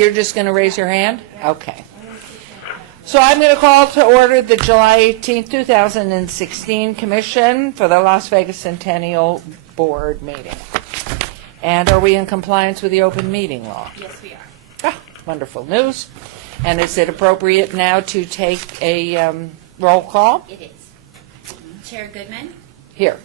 You're just going to raise your hand? Okay. So I'm going to call to order the July 18, 2016 Commission for the Las Vegas Centennial Board meeting. And are we in compliance with the open meeting law? Yes, we are. Ah, wonderful news. And is it appropriate now to take a roll call? It is. Chair Goodman, Here.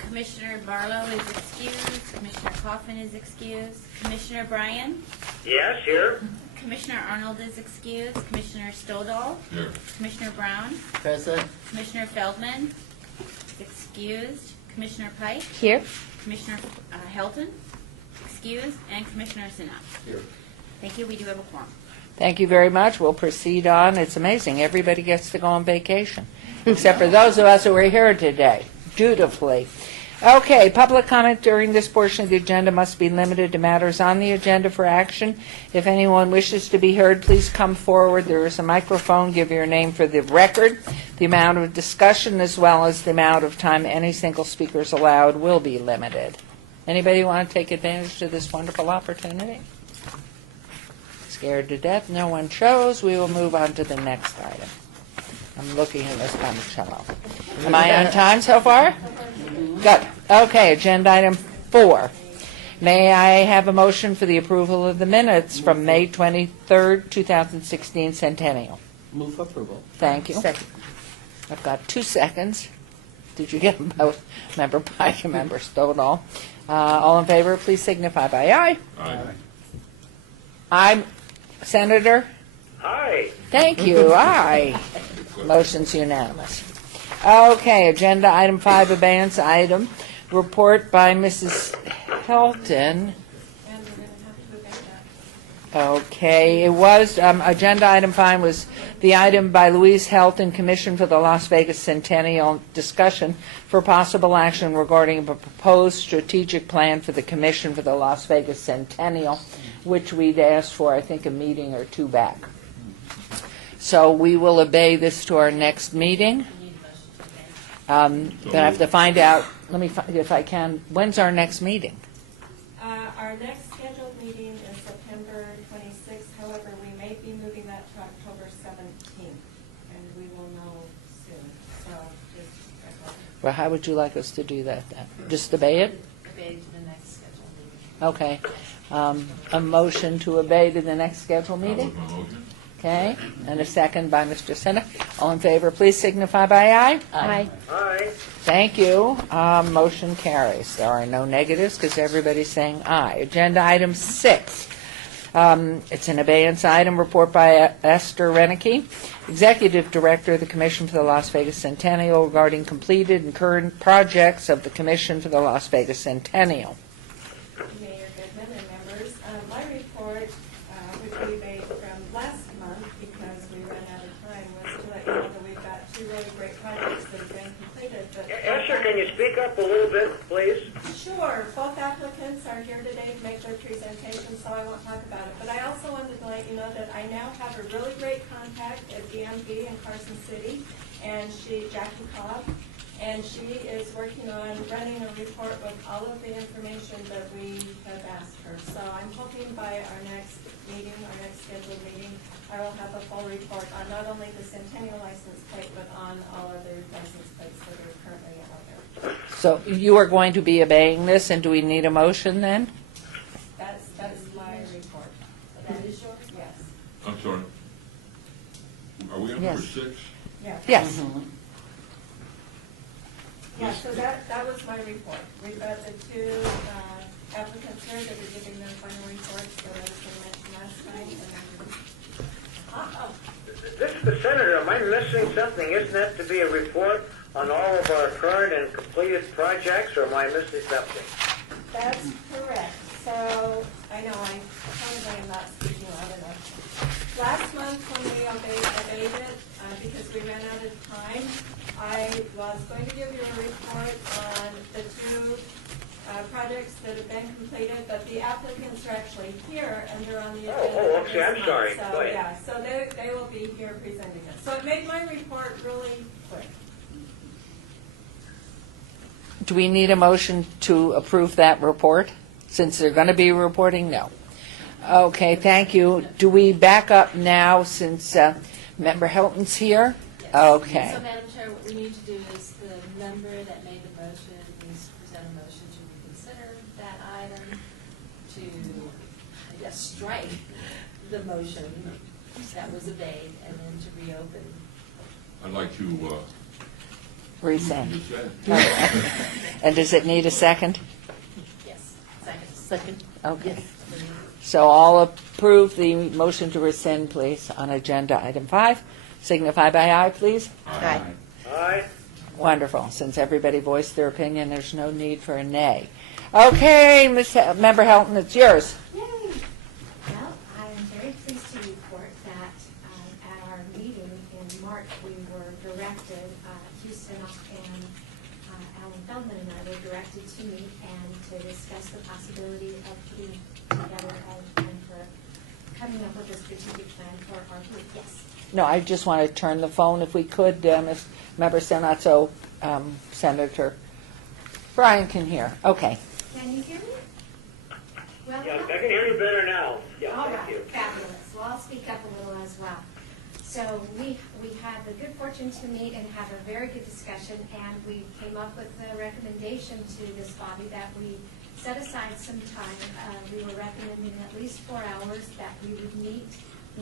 Commissioner Barlow is excused, Commissioner Coffin is excused, Commissioner Bryan, Yes, here. Commissioner Arnold is excused, Commissioner Stoddall, Here. Commissioner Brown, Present. Commissioner Feldman is excused, Commissioner Pike, Here. Commissioner Helton, excused, and Commissioner Sinat. Here. Thank you, we do have a quorum. Thank you very much. We'll proceed on. It's amazing. Everybody gets to go on vacation, except for those of us who are here today, dutifully. Okay, public comment during this portion of the agenda must be limited to matters on the agenda for action. If anyone wishes to be heard, please come forward. There is a microphone. Give your name for the record. The amount of discussion as well as the amount of time any single speaker is allowed will be limited. Anybody want to take advantage of this wonderful opportunity? Scared to death? No one chose. We will move on to the next item. I'm looking at Ms. Panicello. Am I on time so far? Good. Okay, agenda item 4. May I have a motion for the approval of the minutes from May 23rd, 2016 Centennial? Move for approval. Thank you. Second. I've got 2 seconds. Did you get them both? Member Pike and Member Stoddall. All in favor, please signify by aye. Aye. I'm Senator. Hi. Thank you. Aye. Motion's unanimous. Okay, agenda item 5, abeyance item, report by Mrs. Helton. Okay, it was, agenda item 5 was the item by Louise Helton, Commission for the Las Vegas Centennial, discussion for possible action regarding a proposed strategic plan for the Commission for the Las Vegas Centennial, which we'd asked for, I think, a meeting or 2 back. So we will obey this to our next meeting. Then I have to find out, let me find, if I can, when's our next meeting? Our next scheduled meeting is September 26th. However, we may be moving that to October 17th, and we will know soon. So just Well, how would you like us to do that then? Just obey it? Obey to the next scheduled meeting. Okay. A motion to obey to the next scheduled meeting? Okay. And a second by Mr. Senna. All in favor, please signify by aye. Aye. Hi. Thank you. Motion carries. There are no negatives because everybody's saying aye. Agenda item 6. It's an abeyance item, report by Esther Renicky, Executive Director of the Commission for the Las Vegas Centennial, regarding completed and current projects of the Commission for the Las Vegas Centennial. Mayor Goodman and members, my report, which we made from last month because we ran out of time, was to let you know that we've got 2 really great projects that have been completed. But Esther, can you speak up a little bit, please? Sure. Both applicants are here today to make their presentation, so I won't talk about it. But I also wanted to let you know that I now have a really great contact at DMV in Carson City, and Jackie Cobb, and she is working on running a report with all of the information that we have asked her. So I'm hoping by our next meeting, our next scheduled meeting, I will have a full report on not only the Centennial license plate, but on all other license plates that are currently out there. So you are going to be obeying this, and do we need a motion then? That is my report. That is yours? Yes. I'm sorry. Are we on Yes. number 6? Yeah. Yes. Yeah, so that was my report. We've got the 2 applicants here that are giving their final reports that I was going to mention last night. This is the Senator. Am I missing something? Isn't that to be a report on all of our current and completed projects, or am I missing something? That's correct. So, I know, I am not speaking loud enough. Last month when we obeyed it, because we ran out of time, I was going to give you a report on the 2 projects that have been completed, but the applicants are actually here and they're on the agenda. Okay, I'm this sorry. month. Go So, ahead. yeah, so they will be here presenting it. So it made my report really quick. Do we need a motion to approve that report? Since they're going to be reporting, no. Okay, thank you. Do we back up now since Member Hilton's here? Okay. So, Madam Chair, what we need to do is the member that made the motion needs to present a motion to reconsider that item, to, I guess, strike the motion that was obeyed, and then to reopen. I'd like to, Resend. just say, And does it need a second? Yes. Second. Okay. So I'll approve the motion to rescind, please, on agenda item 5. Signify by aye, please. Aye. Aye. Wonderful. Since everybody voiced their opinion, there's no need for a nay. Okay, Member Helton, it's yours. Yay! Well, I am very pleased to report that at our meeting in March, we were directed, Houston and Alan Feldman and I were directed to meet and to discuss the possibility of putting together a plan for coming up with a strategic plan for our group. Yes. No, I just want to turn the phone, if we could, Member Senat, so Senator Brian can hear. Okay. Can you hear me? Well Yeah, enough? I can hear you better now. Yeah, All thank you. right, fabulous. Well, I'll speak up a little as well. So we had the good fortune to meet and have a very good discussion, and we came up with a recommendation to this body that we set aside some time. We were recommending at least 4 hours that we would meet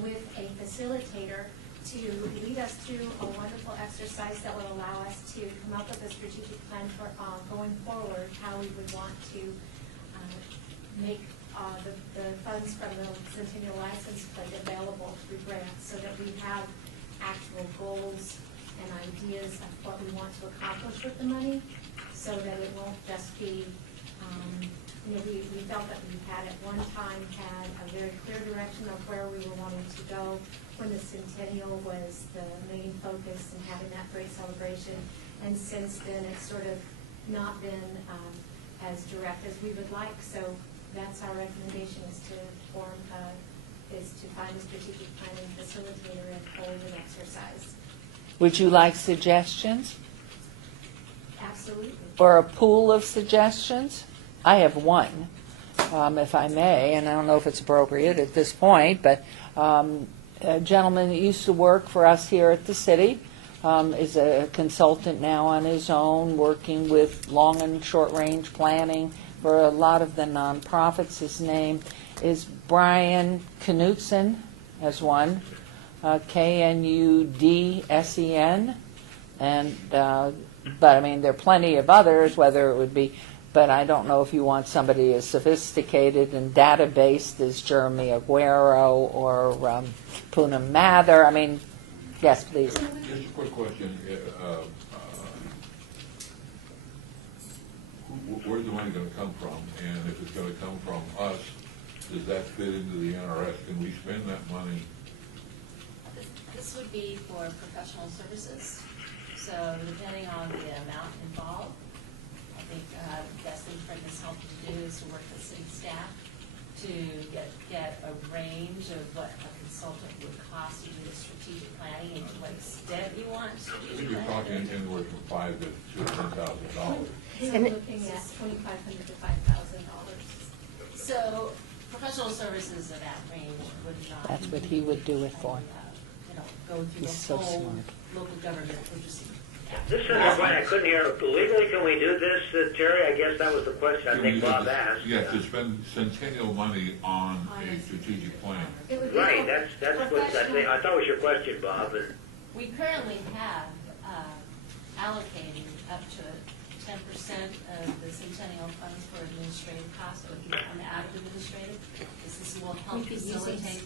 with a facilitator to lead us through a wonderful exercise that would allow us to come up with a strategic plan for going forward, how we would want to make the funds from the Centennial license plate available through grants so that we have actual goals and ideas of what we want to accomplish with the money, so that it won't just be, we felt that we had at one time had a very clear direction of where we were wanting to go when the Centennial was the main focus and having that great celebration. And since then, it's sort of not been as direct as we would like. So that's our recommendation, is to find a strategic planning facilitator and hold an exercise. Would you like suggestions Absolutely. or a pool of suggestions? I have one, if I may, and I don't know if it's appropriate at this point, but a gentleman that used to work for us here at the city is a consultant now on his own, working with long and short range planning for a lot of the nonprofits. His name is Brian Knudsen, as one, Knudsen, and but I mean there are plenty of others. Whether it would be, but I don't know if you want somebody as sophisticated and data-based as Jeremy Aguero or Poonam Mather. I mean, yes, please. just a quick question. Where's the money going to come from? And if it's going to come from us, does that fit into the NRS? Can we spend that money? This would be for professional services, so depending on the amount involved, I think the best thing Frank has helped to do is to work with city staff to get a range of what a consultant would cost to do the strategic planning and to what extent you want I think strategic you're talking planning. anywhere from $5,000 to $10,000. So And we're looking at $2,500 to $5,000. So professional services of that range would not. That's what he would do it for. Go through He's the so whole smart. local government purchasing. This is I couldn't hear. Legally, can we do this, Terry? I guess that was the question I think Bob asked. Yeah, to spend Centennial money on a strategic plan. It would be Right, for that's what I thought was your question, Bob. And We currently have allocated up to 10% of the Centennial funds for administrative costs, so it can come out of administrative. This will help We could use facilitate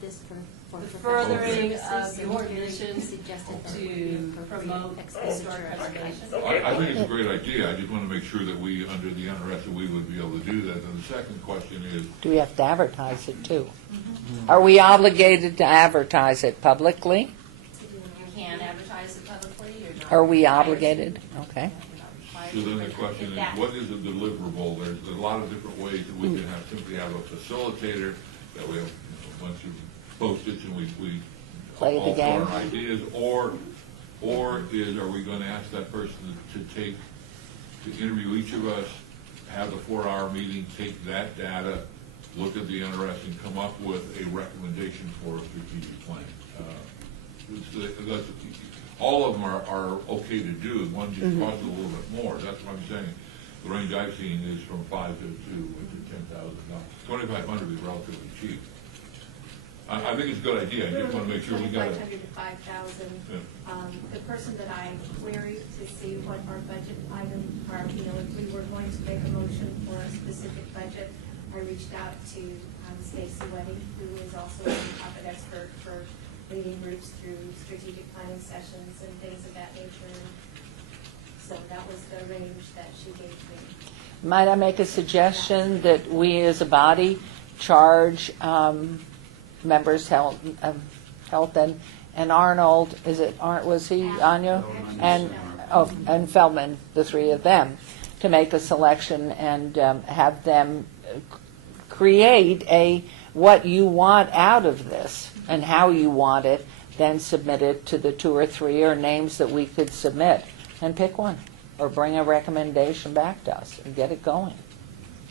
this for the professional furthering services, of and your Gary mission suggested that we to appropriate promote expenditure historic of our preservation. Okay. I think it's a great idea. I just want to make sure that we, under the NRS, that we would be able to do that. And the second question is, Do we have to advertise it too? Are we obligated to advertise it publicly? You can advertise it publicly, you're not. Are we required to. obligated? Okay. You're not required so to, then the but question is, that- what is a deliverable? There's a lot of different ways that we can have, simply have a facilitator, that we have a bunch of post-its and we Play the all throw game. our ideas, or are we going to ask that person to interview each of us, have the 4-hour meeting, take that data, look at the NRS and come up with a recommendation for a strategic plan. All of them are okay to do, one just costs a little bit more, that's what I'm saying. The range I've seen is from $5,000 to $10,000. $2,500 is relatively cheap. I think it's a good idea, I just want to make sure we got it. 2,500 to 5,000. The person that I queried to see what our budget item are, you know, if we were going to make a motion for a specific budget, I reached out to Stacy Wedding, who is also a nonprofit expert for leading groups through strategic planning sessions and things of that nature. So that was the range that she gave me. Might I make a suggestion that we as a body charge members health and Arnold, was he Anya? And Feldman, the three of them, to make a selection and have them create what you want out of this and how you want it, then submit it to the 2 or 3 or names that we could submit, and pick one, or bring a recommendation back to us and get it going.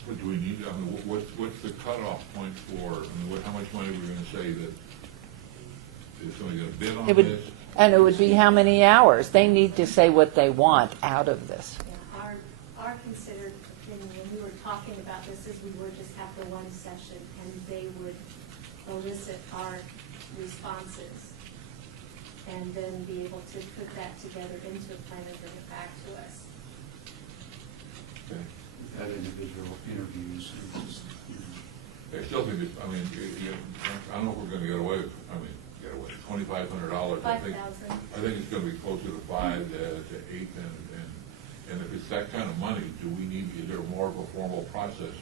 What do we need, I mean, what's the cutoff point for, I mean, how much money are we going to say that, is somebody going to bid on this? And it would be how many hours. They need to say what they want out of this. Yeah, our considered opinion, when we were talking about this, is we would just have the one session, and they would elicit our responses, and then be able to put that together into a plan and bring it back to us. Okay. Had individual interviews and just, you know. I still think it's, I mean, I don't know if we're going to get away with, $2,500. I think it's going to be closer to 5 to 8, and if it's that kind of money, is there more of a formal process?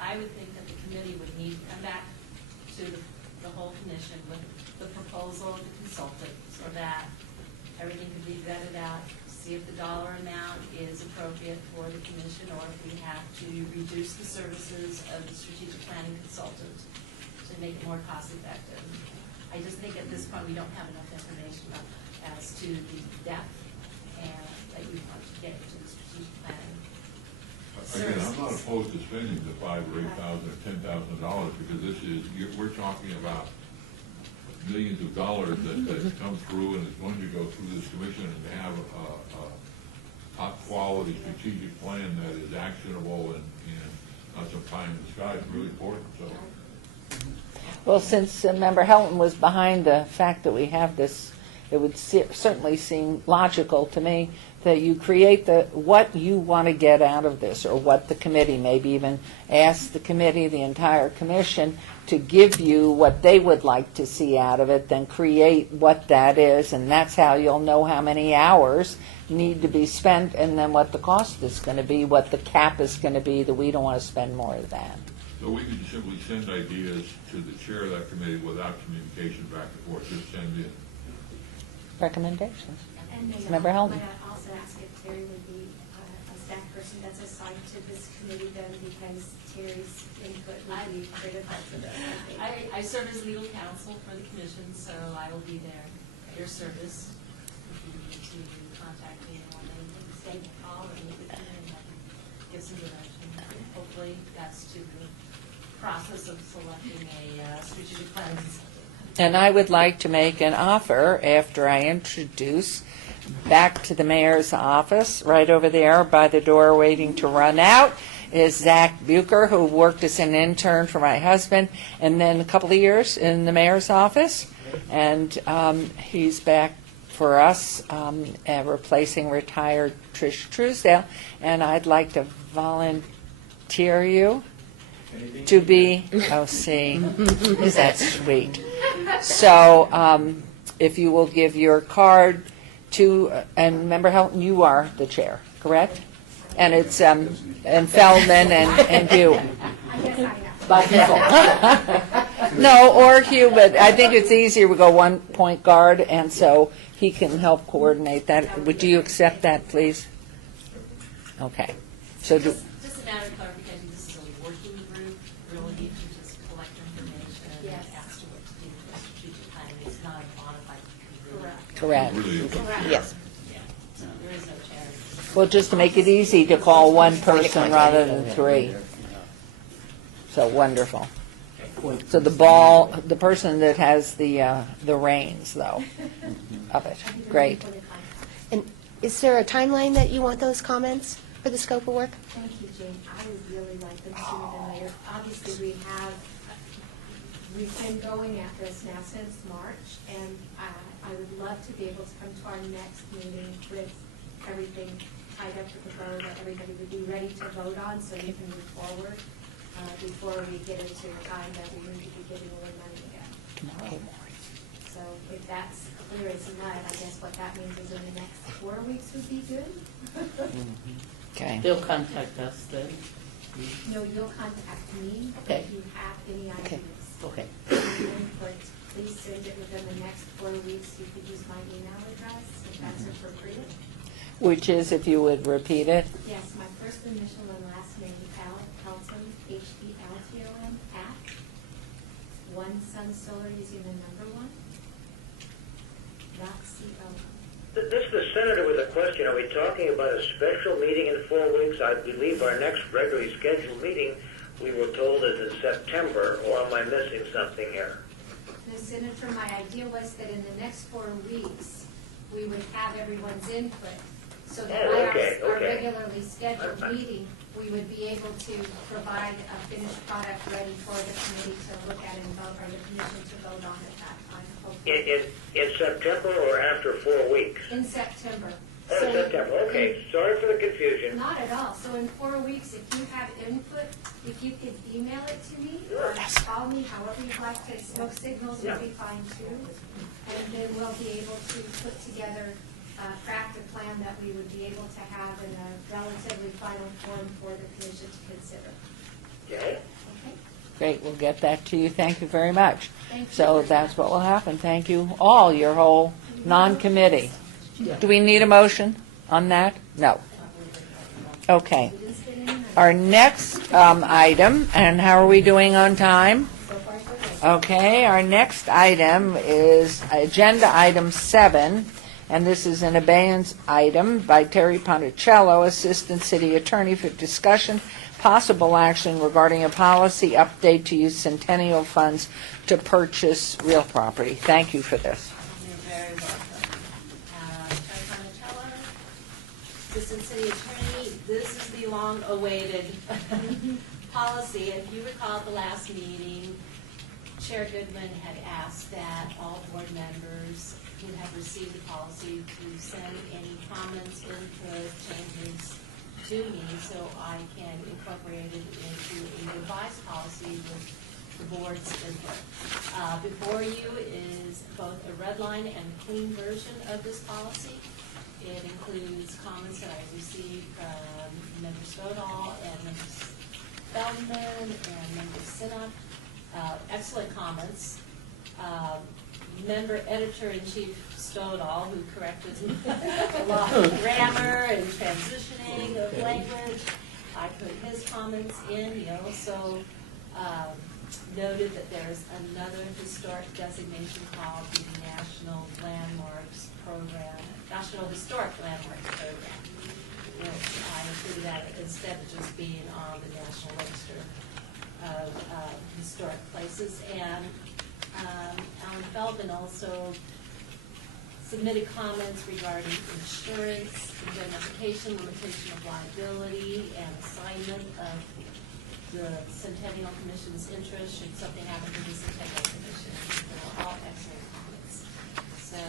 I would think that the committee would need to come back to the whole commission with the proposal of the consultant, so that everything can be vetted out, see if the dollar amount is appropriate for the commission, or if we have to reduce the services of the strategic planning consultant to make it more cost effective. I just think at this point we don't have enough information as to the depth and that you want to get into the strategic planning. Again, I'm not opposed to spending the $5,000 or $8,000 or $10,000, because we're talking about millions of dollars that's come through and is going to go through this commission, and to have a top quality strategic plan that is actionable and not some pie in the sky is really important. So, Well, since Member Helton was behind the fact that we have this, it would certainly seem logical to me that you create what you want to get out of this, or what the committee, maybe even ask the committee, the entire commission, to give you what they would like to see out of it, then create what that is, and that's how you'll know how many hours need to be spent, and then what the cost is going to be, what the cap is going to be, that we don't want to spend more of that. so we could simply send ideas to the chair of that committee without communication back and forth, just send in. Recommendations. And then Member Helton. might I also ask if Terry would be a staff person that's assigned to this committee then, because Terry's input would be critical to this, I think. I serve as legal counsel for the commission, so I will be there at your service if you need to contact me on anything, stay in the call or meet with me, and I can give some direction. Hopefully that's to the process of selecting a strategic plan consultant. And I would like to make an offer after I introduce back to the mayor's office, right over there by the door waiting to run out, is Zach Bucher, who worked as an intern for my husband, and then a couple of years in the mayor's office. And he's back for us, replacing retired Trish Truesdale. And I'd like to volunteer you to be, oh, see, is that sweet? So if you will give your card to, and Member Helton, you are the chair, correct? And it's, and Feldman and you. I guess I know. No, or Hugh, but I think it's easier, we go one point guard, and so he can help coordinate that. Would you accept that, please? Okay. So do, Just a matter of clarification, this is a working group, really need to just collect information and Yes. ask what to do for strategic planning. It's not a bona fide committee. Correct. correct. Really is. Correct. Yes. Yeah, so there is no chair. Well, just to make it easy to call one person rather than 3. So wonderful. So the person that has the reins, though, of it. Great. And is there a timeline that you want those comments for the scope of work? Thank you, Jane. I would really like them sooner than later. Obviously, we've been going at this now since March, and I would love to be able to come to our next meeting with everything tied up with the bow that everybody would be ready to vote on so we can move forward before we get into a time that we need to be giving away money again. Tomorrow morning. So if that's clear as mud, I guess what that means is in the next 4 weeks would be good. Okay. They'll contact us then. No, you'll contact me Okay. if you have any Okay. ideas. Okay. Input, please send it within the next 4 weeks. You could use my email address if that's appropriate. Which is, if you would repeat it. Yes, my first initial and last name, Helton, HELTON, at One Sun Solar using the number 1, .co. This is the senator with a question. Are we talking about a special meeting in 4 weeks? I believe our next regularly scheduled meeting, we were told, is in September, or am I missing something here? No, Senator, my idea was that in the next 4 weeks, we would have everyone's input, so that Oh, by okay, our okay. regularly scheduled meeting, we would be able to provide a finished product ready for the committee to look at and vote, or the commission to vote on at that time, hopefully. In September or after 4 weeks? In September. Oh, So- September, okay. Sorry for the confusion. Not at all. So in 4 weeks, if you have input, if you could email it to me, or call me, however you'd like to, smoke signals would be fine too. And then we'll be able to put together, craft a plan that we would be able to have in a relatively final form for the commission to consider. Okay. Okay? Great, we'll get that to you. Thank you very much. Thank you So very that's much. what will happen. Thank you all, your whole non-committee. Do we need a motion on that? No. Okay. We didn't spend any money. Our next item, and how are we doing on time? So far, so good. Okay, our next item is Agenda Item 7, and this is an abeyance item by Terry Ponticello, Assistant City Attorney, for discussion, possible action regarding a policy update to use Centennial funds to purchase real property. Thank you for this. You're very welcome. Terry Monticello, Assistant City Attorney, this is the long-awaited policy. If you recall at the last meeting, Chair Goodman had asked that all board members who have received the policy to send any comments, input, changes to me so I can incorporate it into a revised policy with the board's input. Before you is both a red line and clean version of this policy. It includes comments that I received from Member Stoddall and Member Feldman and Member Sinnock. Excellent comments. Member Editor-in-Chief Stoddall, who corrected a lot of grammar and transitioning of language. I put his comments in. He also noted that there's another historic designation called the National Landmarks Program, National Historic Landmarks Program, which I included that instead of just being on the National Register of Historic Places. And Alan Feldman also submitted comments regarding insurance, indemnification, limitation of liability, and assignment of the Centennial Commission's interest should something happen to the Centennial Commission. They're all excellent comments. So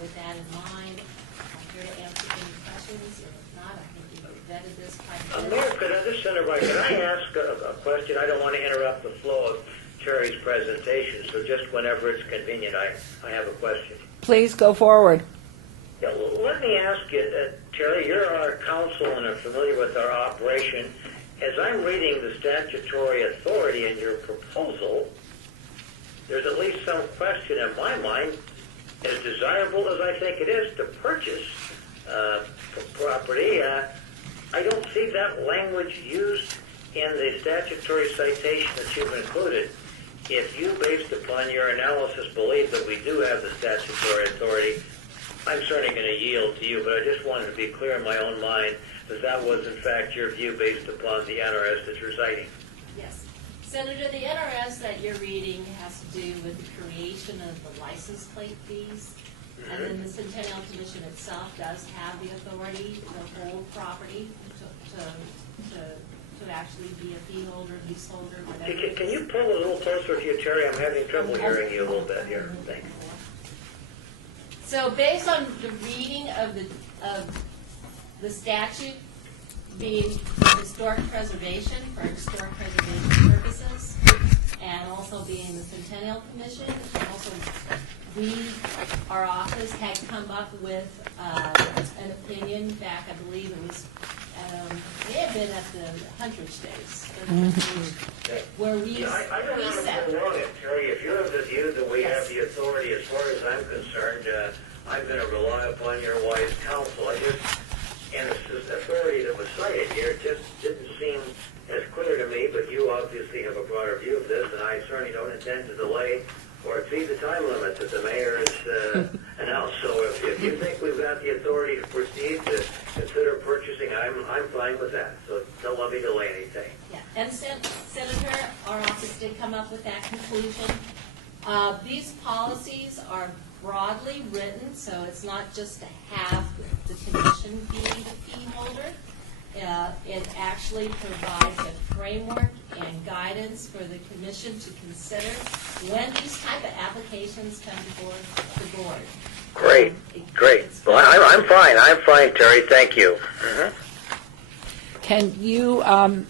with that in mind, I'm here to answer any questions. If not, I think we've vetted this quite a bit. Mayor, could I ask a question? I don't want to interrupt the flow of Terry's presentation, so just whenever it's convenient, I have a question. Please go forward. Yeah, well, let me ask you, Terry, you're our counsel and are familiar with our operation. As I'm reading the statutory authority in your proposal, there's at least some question in my mind, as desirable as I think it is to purchase property, I don't see that language used in the statutory citation that you've included. If you, based upon your analysis, believe that we do have the statutory authority, I'm certainly going to yield to you, but I just wanted to be clear in my own mind that that was, in fact, your view based upon the NRS that you're citing. Yes. Senator, the NRS that you're reading has to do with the creation of the license plate fees. And then the Centennial Commission itself does have the authority to hold property, to actually be a fee holder, leaseholder, whatever. Can you pull a little closer to you, Terry? I'm having trouble hearing you a little bit here. Thanks. So based on the reading of the statute being for historic preservation, purposes, and also being the Centennial Commission, and also our office had come up with an opinion back, I believe it was, it had been at the Huntridge Days, where we I don't know said. if you're wrong, Terry. If you're of the view that we have the authority, as far as I'm concerned, I'm going to rely upon your wise counsel. And this authority that was cited here just didn't seem as clear to me, but you obviously have a broader view of this, and I certainly don't intend to delay or exceed the time limit that the mayor has announced. So if you think we've got the authority to proceed to consider purchasing, I'm fine with that. So don't let me delay anything. Yeah, and Senator, our office did come up with that conclusion. These policies are broadly written, so it's not just to have the commission be the fee holder. It actually provides a framework and guidance for the commission to consider when these type of applications come before the board. Great. Well, I'm fine. I'm fine, Terry. Thank you. Can you,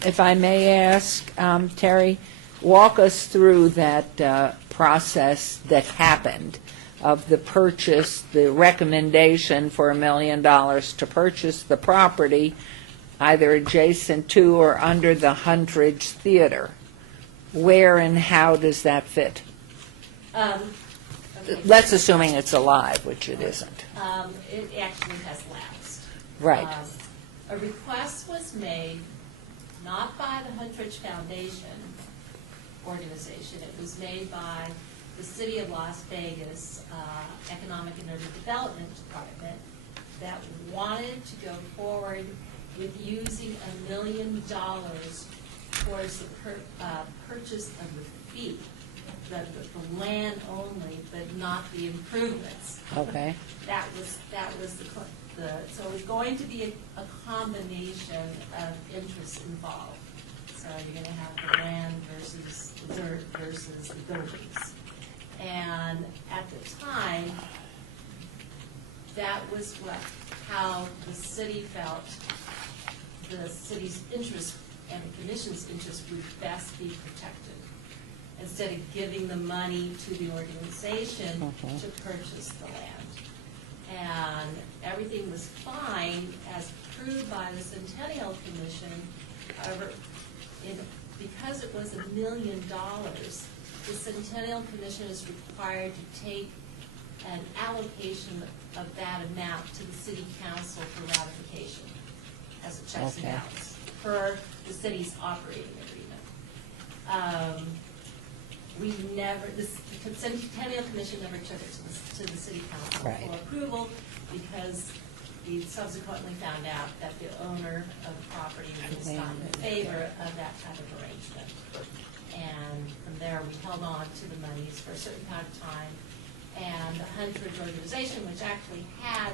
if I may ask, Terry, walk us through that process that happened of the purchase, the recommendation for $1 million to purchase the property either adjacent to or under the Huntridge Theater? Where and how does that fit? Okay. Let's assuming it's alive, which it isn't. It actually has lapsed. Right. A request was made, not by the Huntridge Foundation organization. It was made by the City of Las Vegas Economic and Urban Development Department that wanted to go forward with using $1 million towards the purchase of the fee, the land only, but not the improvements. Okay. That was so it was going to be a combination of interests involved. So you're going to have the land versus the dirt versus the buildings. And at the time, that was how the city felt the city's interest and the commission's interest would best be protected, instead of giving the money to the organization to purchase the land. And everything was fine as approved by the Centennial Commission. However, because it was $1 million, the Centennial Commission is required to take an allocation of that amount to the City Council for ratification as a checks and balance per the city's operating agreement. The Centennial Commission never took it to the City Council for approval because we subsequently found out that the owner of the property was not in favor of that type of arrangement. And from there, we held on to the monies for a certain amount of time. And the Huntridge organization, which actually had,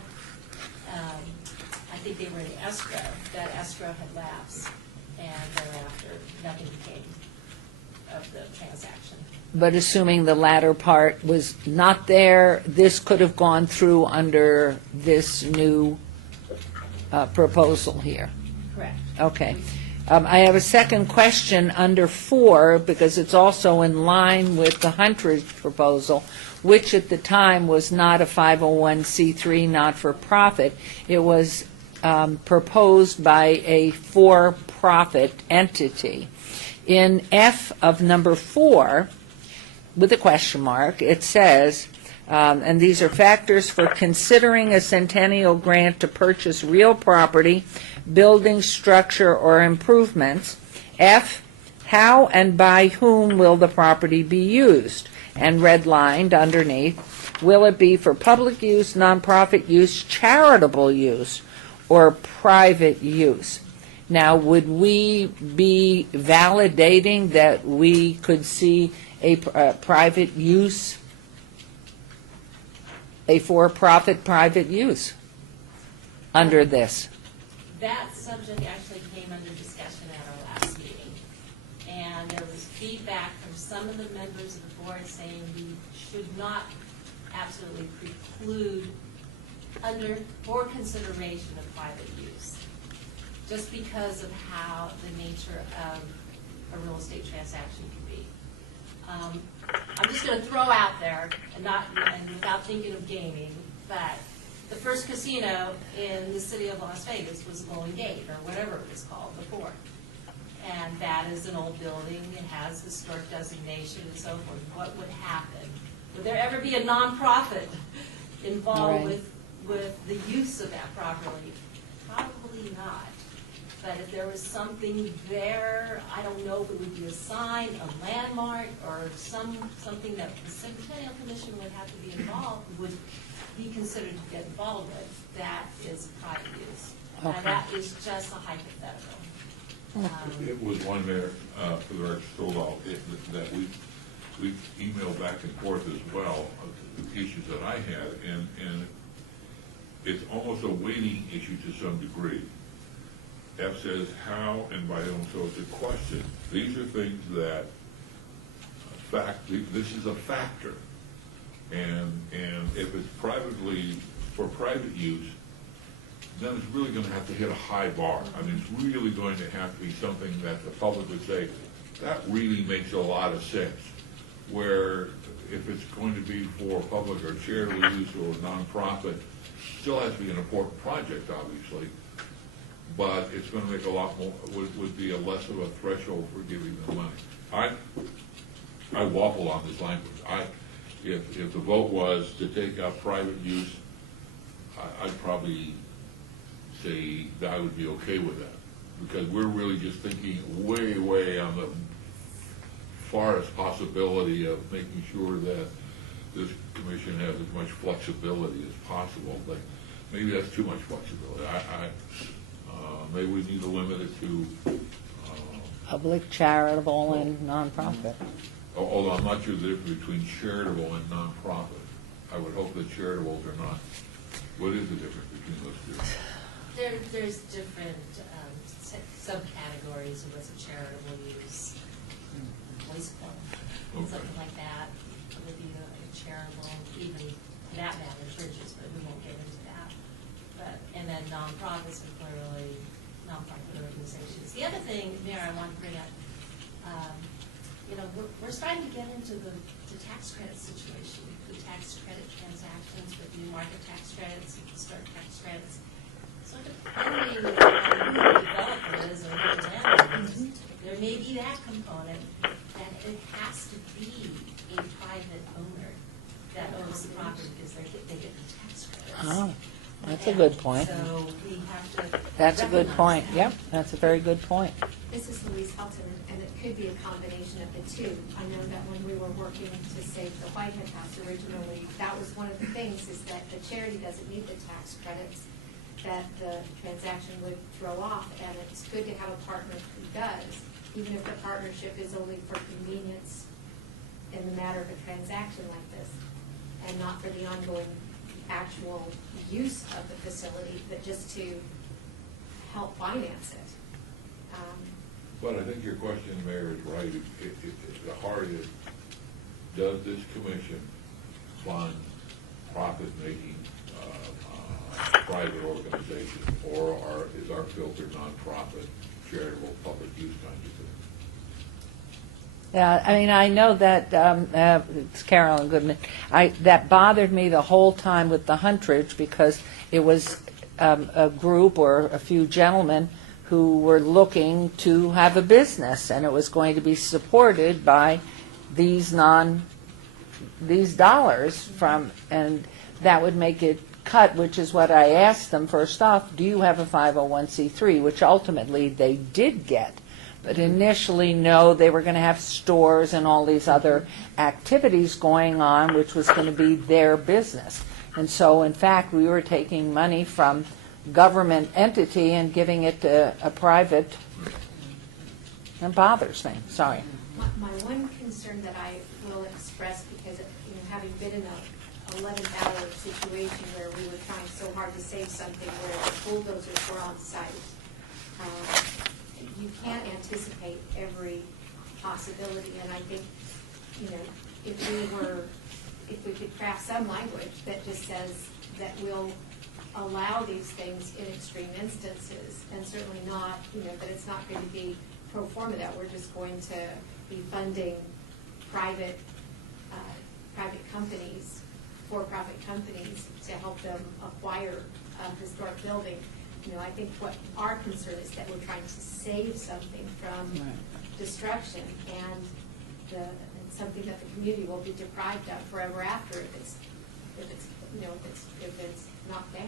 I think they were in escrow, that escrow had lapsed, and thereafter, nothing came of the transaction. But assuming the latter part was not there, this could have gone through under this new proposal here. Correct. Okay. I have a second question under 4, because it's also in line with the Huntridge proposal, which at the time was not a 501c3 not-for-profit. It was proposed by a for-profit entity. In F of number 4, with a question mark, it says, and these are factors for considering a Centennial grant to purchase real property, building, structure, or improvements. F, how and by whom will the property be used? And redlined underneath, will it be for public use, nonprofit use, charitable use, or private use? Now, would we be validating that we could see a private use, a for-profit private use under this? That subject actually came under discussion at our last meeting. And there was feedback from some of the members of the board saying we should not absolutely preclude for consideration of private use, just because of how the nature of a real estate transaction can be. I'm just going to throw out there, and without thinking of gaming, but the first casino in the city of Las Vegas was Golden Gate, or whatever it was called before. And that is an old building, it has historic designation and so forth. What would happen? Would there ever be a nonprofit involved Right. with the use of that property? Probably not. But if there was something there, I don't know if it would be a sign, a landmark, or something that the Centennial Commission would have to be involved, would be considered to get involved with, that is private use. Okay. And that is just a hypothetical. It was one there, for the record, that we emailed back and forth as well, the issues that I had, and it's almost a weighting issue to some degree. F says how and by whom, so it's a question. These are things that, this is a factor. And if it's privately, for private use, then it's really going to have to hit a high bar. I mean, it's really going to have to be something that the public would say, that really makes a lot of sense. Where if it's going to be for public or charitable use or nonprofit, still has to be an important project, obviously, but it's going to make a lot more, would be a less of a threshold for giving them money. I waffle on this language. If the vote was to take out private use, I'd probably say that I would be okay with that, because we're really just thinking way, way on the farthest possibility of making sure that this commission has as much flexibility as possible. But maybe that's too much flexibility. Maybe we need to limit it to Public, charitable, and nonprofit. although I'm not sure the difference between charitable and nonprofit. I would hope that charitables are not. What is the difference between those two? There's different subcategories of what's a charitable use. Voice club, Okay. something like that would be a charitable, even for that matter, churches, but we won't get into that. And then nonprofits are clearly nonprofit organizations. The other thing, Mayor, I want to bring up, we're starting to get into the tax credit situation, the tax credit transactions with new market tax credits and historic tax credits. So depending on who the developer is or who the landlord is, there may be that component that it has to be a private owner that owns the property because they get the tax credits. Oh, that's a good point. So we have to. That's a good point. recognize that. Yep, that's a very good point. This is Louise Helton, and it could be a combination of the two. I know that when we were working to save the Whitehead House originally, that was one of the things, is that the charity doesn't need the tax credits that the transaction would throw off, and it's good to have a partner who does, even if the partnership is only for convenience in the matter of a transaction like this, and not for the ongoing actual use of the facility, but just to help finance it. But I think your question, Mayor, is right. The heart is, does this commission fund profit-making private organizations, or is our filter nonprofit, charitable, public use kinds of things? Yeah, I mean, I know that, it's Carolyn Goodman, that bothered me the whole time with the Huntridge, because it was a group or a few gentlemen who were looking to have a business, and it was going to be supported by these dollars from, and that would make it cut, which is what I asked them first off, do you have a 501c3, which ultimately they did get. But initially, no, they were going to have stores and all these other activities going on, which was going to be their business. And so, in fact, we were taking money from government entity and giving it to a private. It bothers me, sorry. My one concern that I will express, because having been in a 11th-hour situation where we were trying so hard to save something where the bulldozers were on site, you can't anticipate every possibility, and I think, if we could craft some language that just says that we'll allow these things in extreme instances, and certainly not, that it's not going to be pro forma, that we're just going to be funding private companies, for-profit companies, to help them acquire a historic building. I think what our concern is that we're trying to save something from destruction, and it's something that the community will be deprived of forever after if it's knocked down.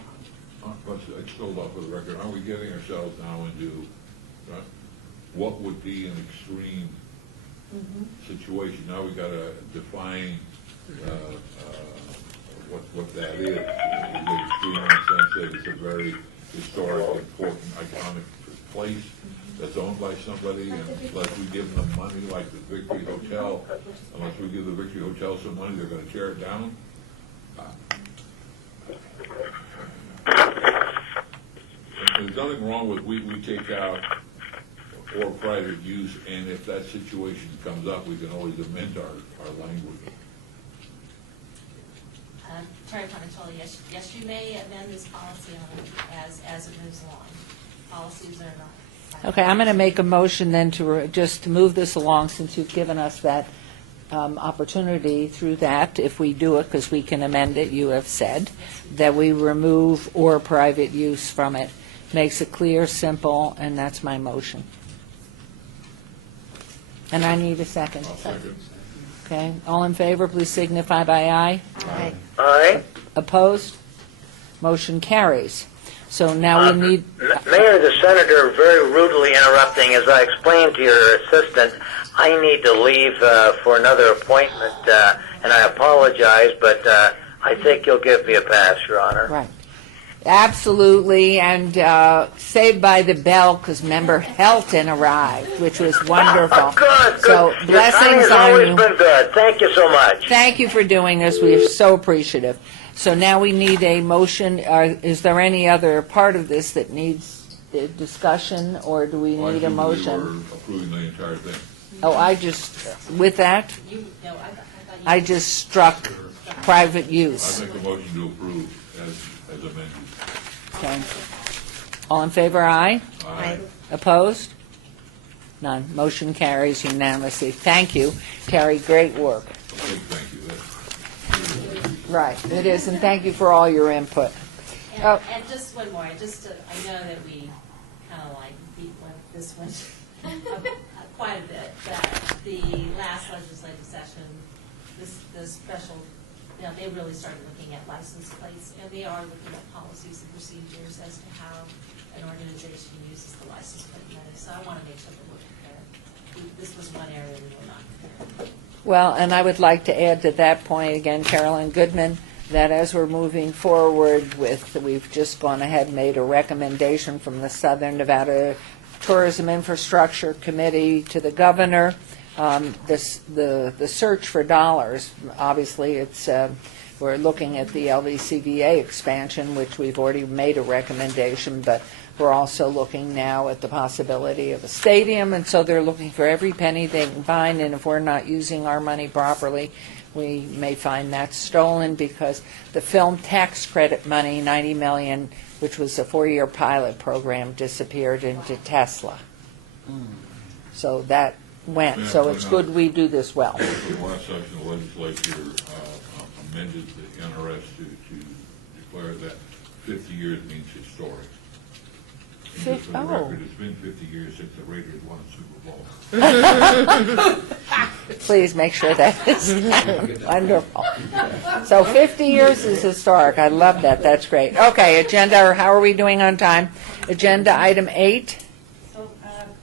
Let's hold off for the record. Are we getting ourselves now into what would be an extreme situation? Now we got to define what that is. Is it extreme in the sense that it's a very historic, important, iconic place that's owned by somebody, and unless we give them money like the Victory Hotel, unless we give the Victory Hotel some money, they're going to tear it down? There's nothing wrong with we take out or private use, and if that situation comes up, we can always amend our language. Terry Ponatoli, yes, you may amend this policy as it moves along. Policies are not. Okay, I'm going to make a motion then to just to move this along, since you've given us that opportunity through that, if we do it, because we can amend it, you have said, that we remove or private use from it. Makes it clear, simple, and that's my motion. And I need a second. I'll second. Okay, all in favor, please signify by aye. Aye. Aye. Opposed? Motion carries. So now we need... Mayor, the senator very rudely interrupting. As I explained to your assistant, I need to leave for another appointment, and I apologize, but I think you'll give me a pass, Your Honor. Right. Absolutely, and Saved by the Bell, because member Helton arrived, which was wonderful. Good. So Your timing blessings has on always you. been good. Thank you so much. Thank you for doing this. We are so appreciative. So now we need a motion. Is there any other part of this that needs discussion, or do we need a motion? We're approving the entire thing. Oh, with that, I thought you I just struck private use. I make a motion to approve as amended. Okay. All in favor, aye? Aye. Opposed? None. Motion carries unanimously. Thank you, Terry. Great work. Big thank you. Right, it is, and thank you for all your input. Oh. And just one more, I know that we kind of beat this one quite a bit, but the last legislative session, the special, they really started looking at license plates, and they are looking at policies and procedures as to how an organization uses the license plate money. So I want to make sure that we're prepared. This was one area we were not prepared. Well, and I would like to add to that point, again, Carolyn Goodman, that as we're moving forward we've just gone ahead and made a recommendation from the Southern Nevada Tourism Infrastructure Committee to the governor. The search for dollars, obviously we're looking at the LVCVA expansion, which we've already made a recommendation, but we're also looking now at the possibility of a stadium, and so they're looking for every penny they can find, and if we're not using our money properly, we may find that stolen, because the film tax credit money, $90 million, which was a 4-year pilot program, disappeared into Tesla. So that went. So it's good we do this well. The last session, the legislature amended the NRS to declare that 50 years means historic. And just for the record, it's been 50 years since the Raiders won a Super Bowl. Please make sure that is wonderful. So 50 years is historic. I love that. That's great. Okay, agenda, or how are we doing on time? Agenda item 8. So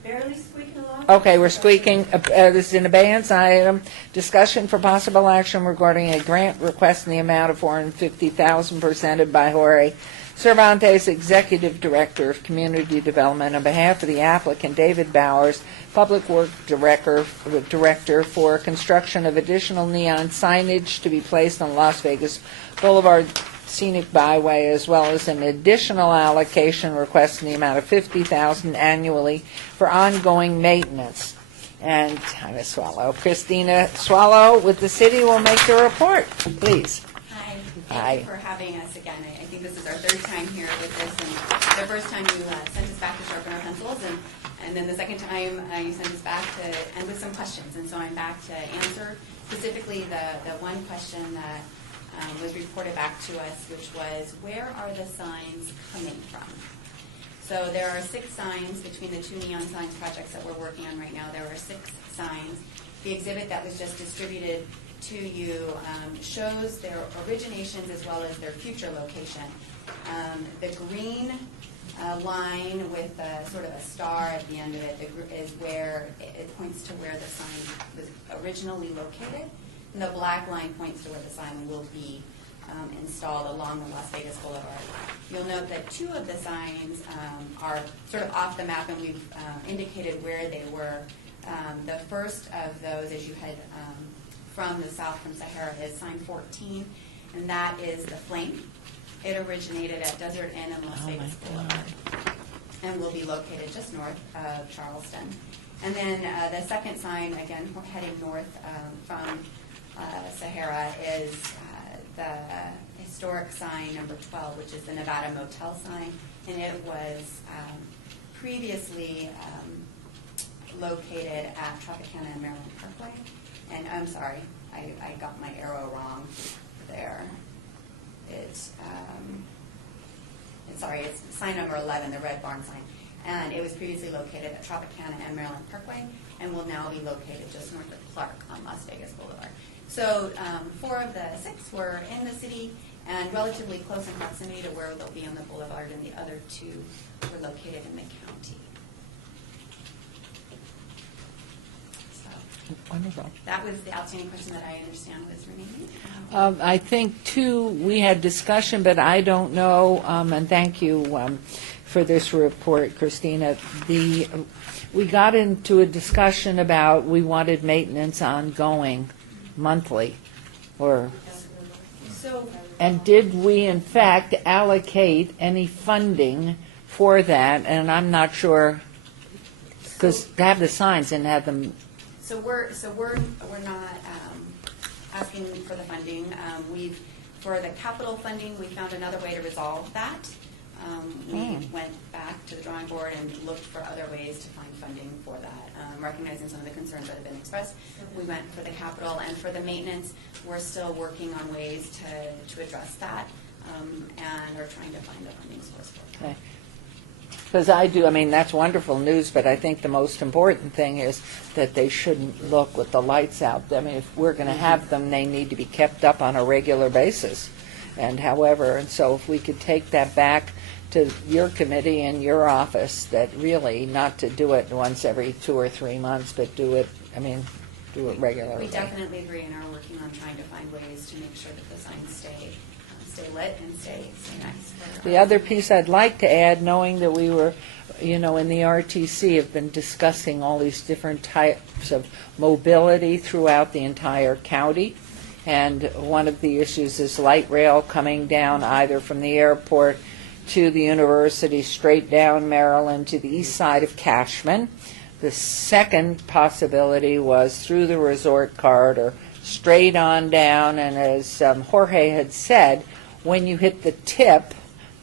barely squeaking along. Okay, we're squeaking. This is an abeyance item. Discussion for possible action regarding a grant request in the amount of $450,000 presented by Jorge Cervantes, Executive Director of Community Development, on behalf of the applicant, David Bowers, Public Work Director for construction of additional neon signage to be placed on Las Vegas Boulevard Scenic Byway, as well as an additional allocation request in the amount of $50,000 annually for ongoing maintenance. And time to swallow. Christina Swallow with the city will make the report, please. Hi. Hi. Thank you for having us again. I think this is our third time here with this, and the first time you sent us back to sharpen our pencils, and then the second time you sent us back to end with some questions. And so I'm back to answer specifically the one question that was reported back to us, which was, where are the signs coming from? So there are 6 signs between the 2 neon signs projects that we're working on right now. There are 6 signs. The exhibit that was just distributed to you shows their originations as well as their future location. The green line with sort of a star at the end of it is where it points to where the sign was originally located. And the black line points to where the sign will be installed along the Las Vegas Boulevard. You'll note that 2 of the signs are sort of off the map, and we've indicated where they were. The first of those, as you head from the south from Sahara, is sign 14, and that is the flame. It originated at Desert Inn and Las Vegas Boulevard and will be located just north of Charleston. And then the second sign, again, we're heading north from Sahara, is the historic sign number 12, which is the Nevada Motel sign, and it was previously located at Tropicana and Maryland Parkway. And I'm sorry, I got my arrow wrong there. It's sign number 11, the Red Barn sign. And it was previously located at Tropicana and Maryland Parkway and will now be located just north of Clark on Las Vegas Boulevard. So 4 of the 6 were in the city and relatively close in proximity to where they'll be on the boulevard, and the other 2 were located in the county. Wonderful. That was the outstanding question that I understand was remaining. I think, too, we had discussion, but I don't know, and thank you for this report, Christina. We got into a discussion about we wanted maintenance ongoing monthly, and did we, in fact, allocate any funding for that? And I'm not sure, because to have the signs and have them. So we're not asking for the funding. For the capital funding, we found another way to resolve that. We went back to the drawing board and looked for other ways to find funding for that, recognizing some of the concerns that have been expressed. We went for the capital, and for the maintenance, we're still working on ways to address that, and are trying to find a funding source for that. Because that's wonderful news, but I think the most important thing is that they shouldn't look with the lights out. If we're going to have them, they need to be kept up on a regular basis. And so if we could take that back to your committee and your office, that really not to do it once every 2 or 3 months, but do it regularly. We definitely agree and are working on trying to find ways to make sure that the signs stay lit and stay nice. The other piece I'd like to add, knowing that we were, in the RTC have been discussing all these different types of mobility throughout the entire county. And one of the issues is light rail coming down either from the airport to the university, straight down Maryland to the east side of Cashman. The second possibility was through the resort corridor, straight on down, and as Jorge had said, when you hit the tip,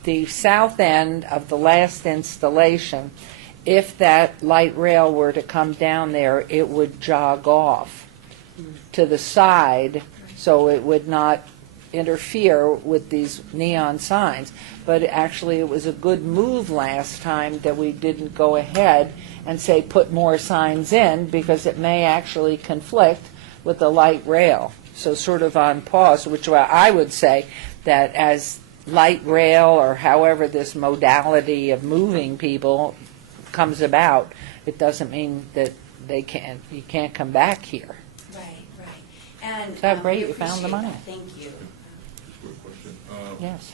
the south end of the last installation, if that light rail were to come down there, it would jog off to the side, so it would not interfere with these neon signs. But actually, it was a good move last time that we didn't go ahead and say put more signs in, because it may actually conflict with the light rail. So sort of on pause, which I would say that as light rail or however this modality of moving people comes about, it doesn't mean that you can't come back here. Right. And Is that great? we You found the appreciate money. that. Thank you. Just a quick question. Yes.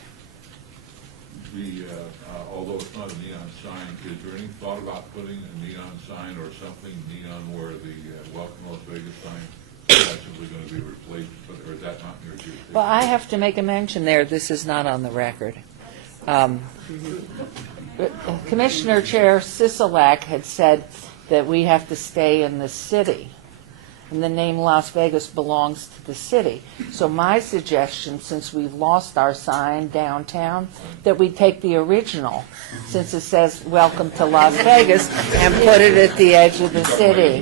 although it's not a neon sign, is there any thought about putting a neon sign or something neon where the Welcome Las Vegas sign is simply going to be replaced, or is that not in your jurisdiction? Well, I have to make a mention there, this is not on the record. Commissioner Chair Sisolak had said that we have to stay in the city, and the name Las Vegas belongs to the city. So my suggestion, since we've lost our sign downtown, that we take the original, since it says "Welcome to Las Vegas," and put it at the edge of the city.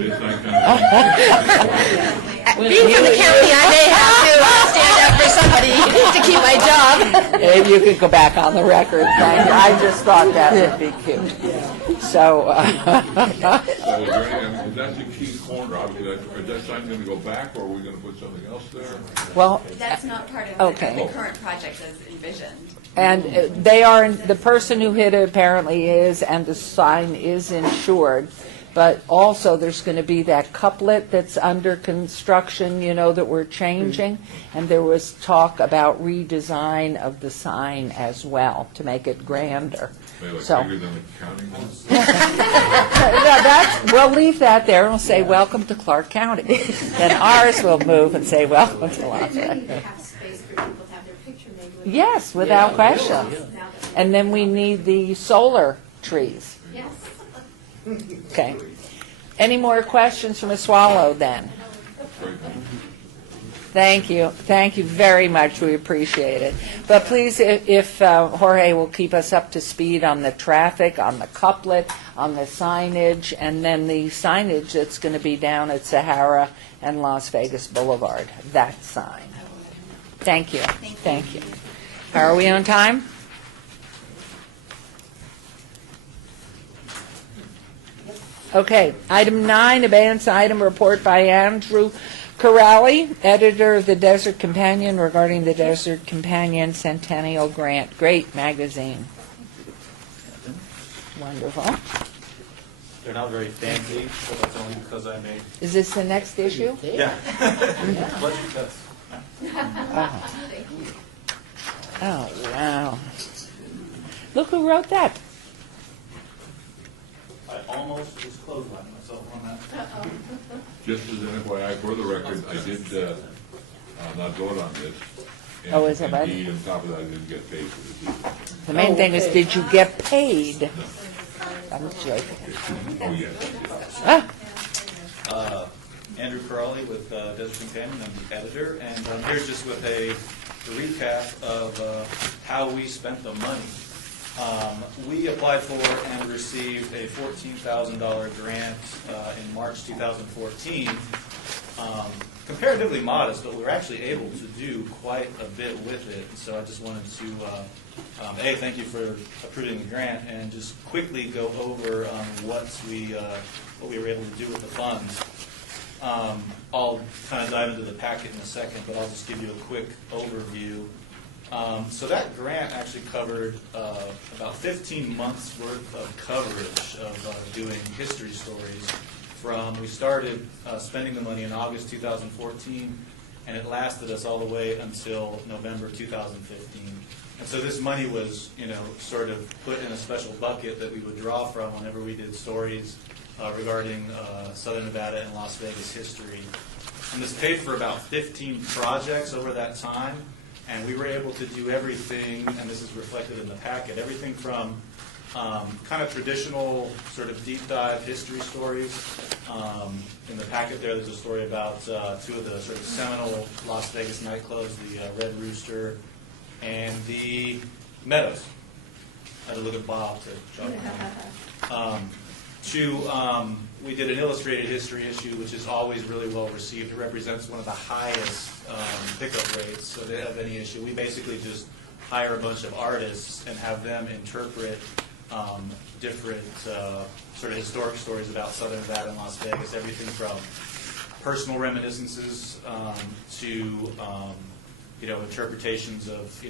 Being from the county, I may have to stand up for somebody to keep my job. Maybe you could go back on the record. Thank you. I just thought that would be cute. So, So is there any, that's a key corner, obviously, is that sign going to go back, or are we going to put something else there? well, That's not part of Okay. the current project as envisioned. and they are, the person who hit it apparently is, and the sign is insured. But also, there's going to be that couplet that's under construction, you know, that we're changing. And there was talk about redesign of the sign as well to make it grander. Maybe like So- bigger than the county one? We'll leave that there and we'll say, "Welcome to Clark County." Then ours will move and say, "Welcome to Las We Vegas." need to have space for people to have their picture made with. Yes, without question. Now that- And then we need the solar trees. Yes. Okay. Any more questions from Ms. Swallow then? Very good. Thank you. Thank you very much. We appreciate it. But please, if Jorge will keep us up to speed on the traffic, on the couplet, on the signage, and then the signage that's going to be down at Sahara and Las Vegas Boulevard, that sign. Thank you. Thank you. Are we on time? Okay. Item 9, abeyance item report by Andrew Corrali, editor of the Desert Companion, regarding the Desert Companion Centennial Grant. Great magazine. Wonderful. They're not very fancy, but that's only because I made. Is this the next issue? Yeah. Budget cuts. Oh, wow. Look who wrote that. I almost just closed myself on that. Just as an FYI, for the record, I did not vote on this. And Oh, is that right? indeed, on top of that, I didn't get paid for this either. The main thing is, did you get paid? I'm joking. Oh, yes. Ah, Andrew Crowley with Desert Companion, I'm the editor, and I'm here just with a recap of how we spent the money. We applied for and received a $14,000 grant in March 2014. Comparatively modest, but we were actually able to do quite a bit with it. So I just wanted to, A, thank you for approving the grant, and just quickly go over what we were able to do with the funds. I'll kind of dive into the packet in a second, but I'll just give you a quick overview. So that grant actually covered about 15 months worth of coverage of doing history stories. We started spending the money in August 2014, and it lasted us all the way until November 2015. And so this money was, sort of put in a special bucket that we would draw from whenever we did stories regarding Southern Nevada and Las Vegas history. And this paid for about 15 projects over that time. And we were able to do everything, and this is reflected in the packet, everything from kind of traditional sort of deep dive history stories. In the packet there's a story about two of the sort of seminal Las Vegas nightclubs, the Red Rooster and the Meadows. I had to look at Bob to jog my memory. We did an illustrated history issue, which is always really well received. It represents one of the highest pickup rates of any issue. We basically just hire a bunch of artists and have them interpret different sort of historic stories about Southern Nevada and Las Vegas, everything from personal reminiscences to interpretations of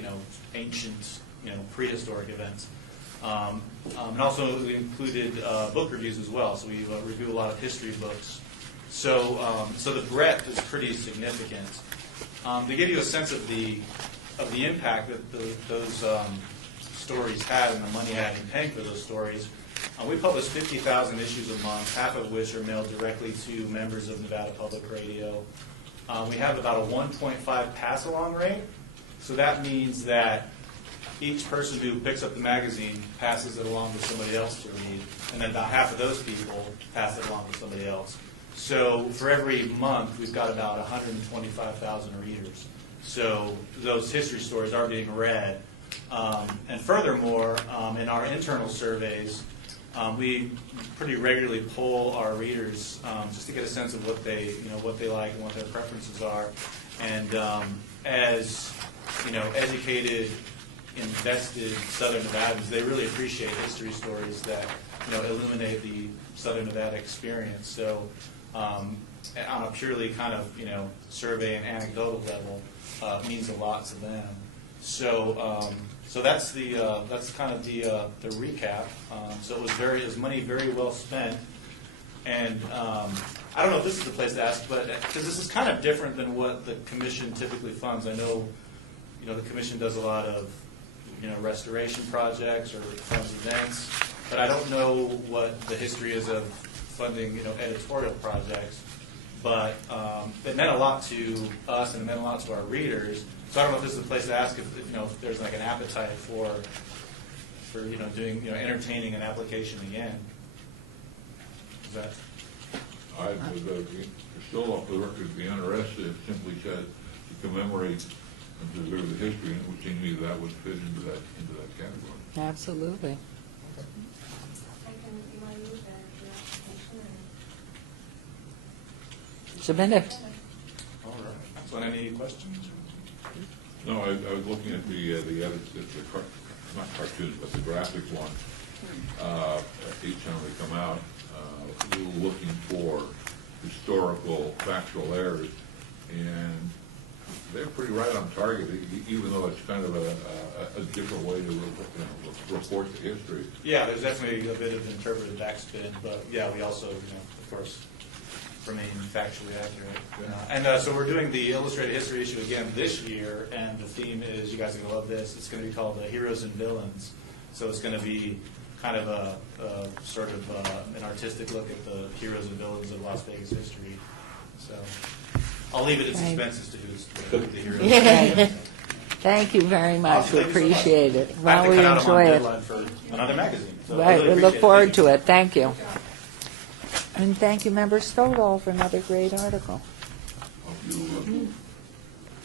ancient prehistoric events. And also we included book reviews as well, so we review a lot of history books. So the breadth is pretty significant. To give you a sense of the impact that those stories had and the money had in paying for those stories. We publish 50,000 issues a month, half of which are mailed directly to members of Nevada Public Radio. We have about a 1.5 pass-along rate, so that means that each person who picks up the magazine passes it along to somebody else to read, and then about half of those people pass it along to somebody else. So for every month, we've got about 125,000 readers. So those history stories are being read. And furthermore, in our internal surveys, we pretty regularly poll our readers just to get a sense of what they like and what their preferences are. And as educated, invested Southern Nevadans, they really appreciate history stories that illuminate the Southern Nevada experience. So on a purely kind of survey and anecdotal level, means a lot to them. So that's kind of the recap. So it was money very well spent, and I don't know if this is the place to ask, but because this is kind of different than what the commission typically funds. I know the commission does a lot of restoration projects or funds events, but I don't know what the history is of funding editorial projects. But it meant a lot to us and it meant a lot to our readers. So I don't know if this is the place to ask if there's like an appetite for doing entertaining an application again. Is that? Still off the record, be interested if simply said to commemorate and preserve the history, and it would seem to me that would fit into that category. Absolutely. You want to move the application Submit it. All right. So any questions? No, I was looking at the edits, not cartoons, but the graphic one. Each time they come out, we were looking for historical, factual errors, and they're pretty right on target, even though it's kind of a different way to report the history. Yeah, there's definitely a bit of interpretive backspin, but yeah, we also, of course, remain factually accurate. So we're doing the illustrated history issue again this year, and the theme is, you guys are going to love this, it's going to be called Heroes and Villains. So it's going to be kind of a sort of an artistic look at the heroes and villains of Las Vegas history. So I'll leave it in suspense as to who's the heroes. Yeah. Thank you very much. We appreciate it. Well, we enjoy it. For another magazine. So Right, really we look appreciate forward it. to it. Thank you. And thank you, Member Stovall, for another great article. Hope you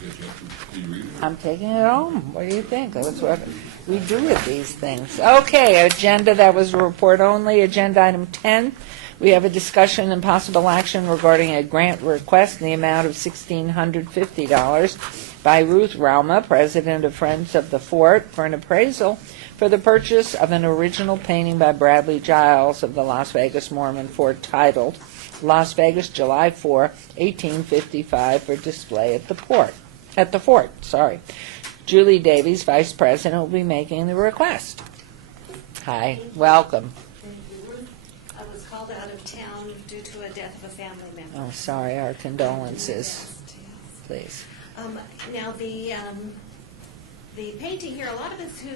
get a chance to read it. I'm taking it home. What do you think? That's what we do with these things. Okay, agenda, that was a report only. Agenda item 10, we have a discussion and possible action regarding a grant request in the amount of $1,650 by Ruth Rauma, President of Friends of the Fort, for an appraisal for the purchase of an original painting by Bradley Giles of the Las Vegas Mormon Fort titled Las Vegas, July 4, 1855, for display at the fort. Julie Davies, Vice President, will be making the request. Hi, welcome. Thank you, Ruth. I was called out of town due to a death of a family member. Oh, sorry, our condolences, Yes. please. Now, the painting here, a lot of us who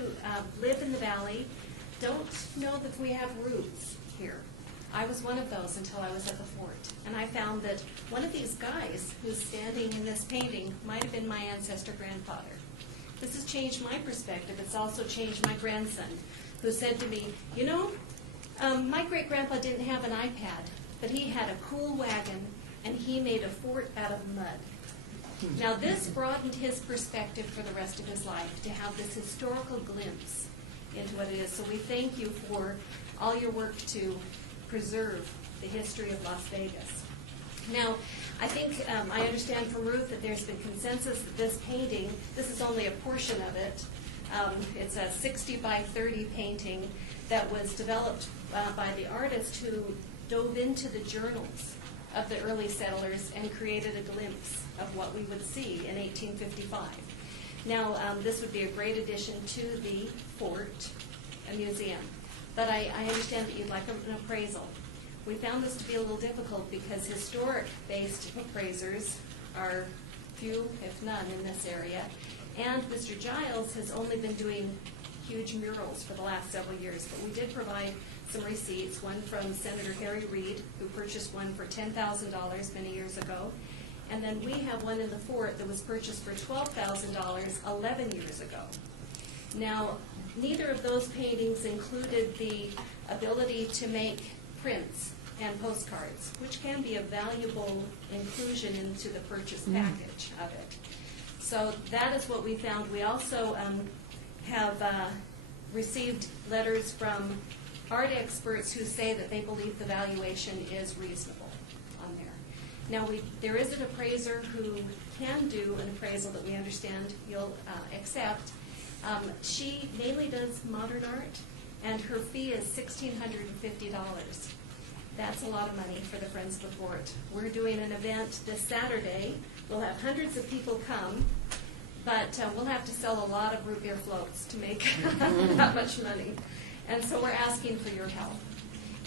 live in the valley don't know that we have roots here. I was one of those until I was at the fort. And I found that one of these guys who's standing in this painting might have been my ancestor grandfather. This has changed my perspective. It's also changed my grandson, who said to me, my great-grandpa didn't have an iPad, but he had a cool wagon, and he made a fort out of mud. Now, this broadened his perspective for the rest of his life, to have this historical glimpse into what it is. So we thank you for all your work to preserve the history of Las Vegas. Now, I think I understand from Ruth that there's been consensus that this painting, this is only a portion of it. It's a 60 by 30 painting that was developed by the artist who dove into the journals of the early settlers and created a glimpse of what we would see in 1855. Now, this would be a great addition to the fort, a museum. But I understand that you'd like an appraisal. We found this to be a little difficult because historic-based appraisers are few, if none, in this area. And Mr. Giles has only been doing huge murals for the last several years, but we did provide some receipts, one from Senator Harry Reid, who purchased one for $10,000 many years ago. And then we have one in the fort that was purchased for $12,000 11 years ago. Now, neither of those paintings included the ability to make prints and postcards, which can be a valuable inclusion into the purchase package of it. So that is what we found. We also have received letters from art experts who say that they believe the valuation is reasonable on there. Now, there is an appraiser who can do an appraisal that we understand you'll accept. She mainly does modern art, and her fee is $1,650. That's a lot of money for the Friends of the Fort. We're doing an event this Saturday. We'll have hundreds of people come, but we'll have to sell a lot of root beer floats to make that much money. And so we're asking for your help.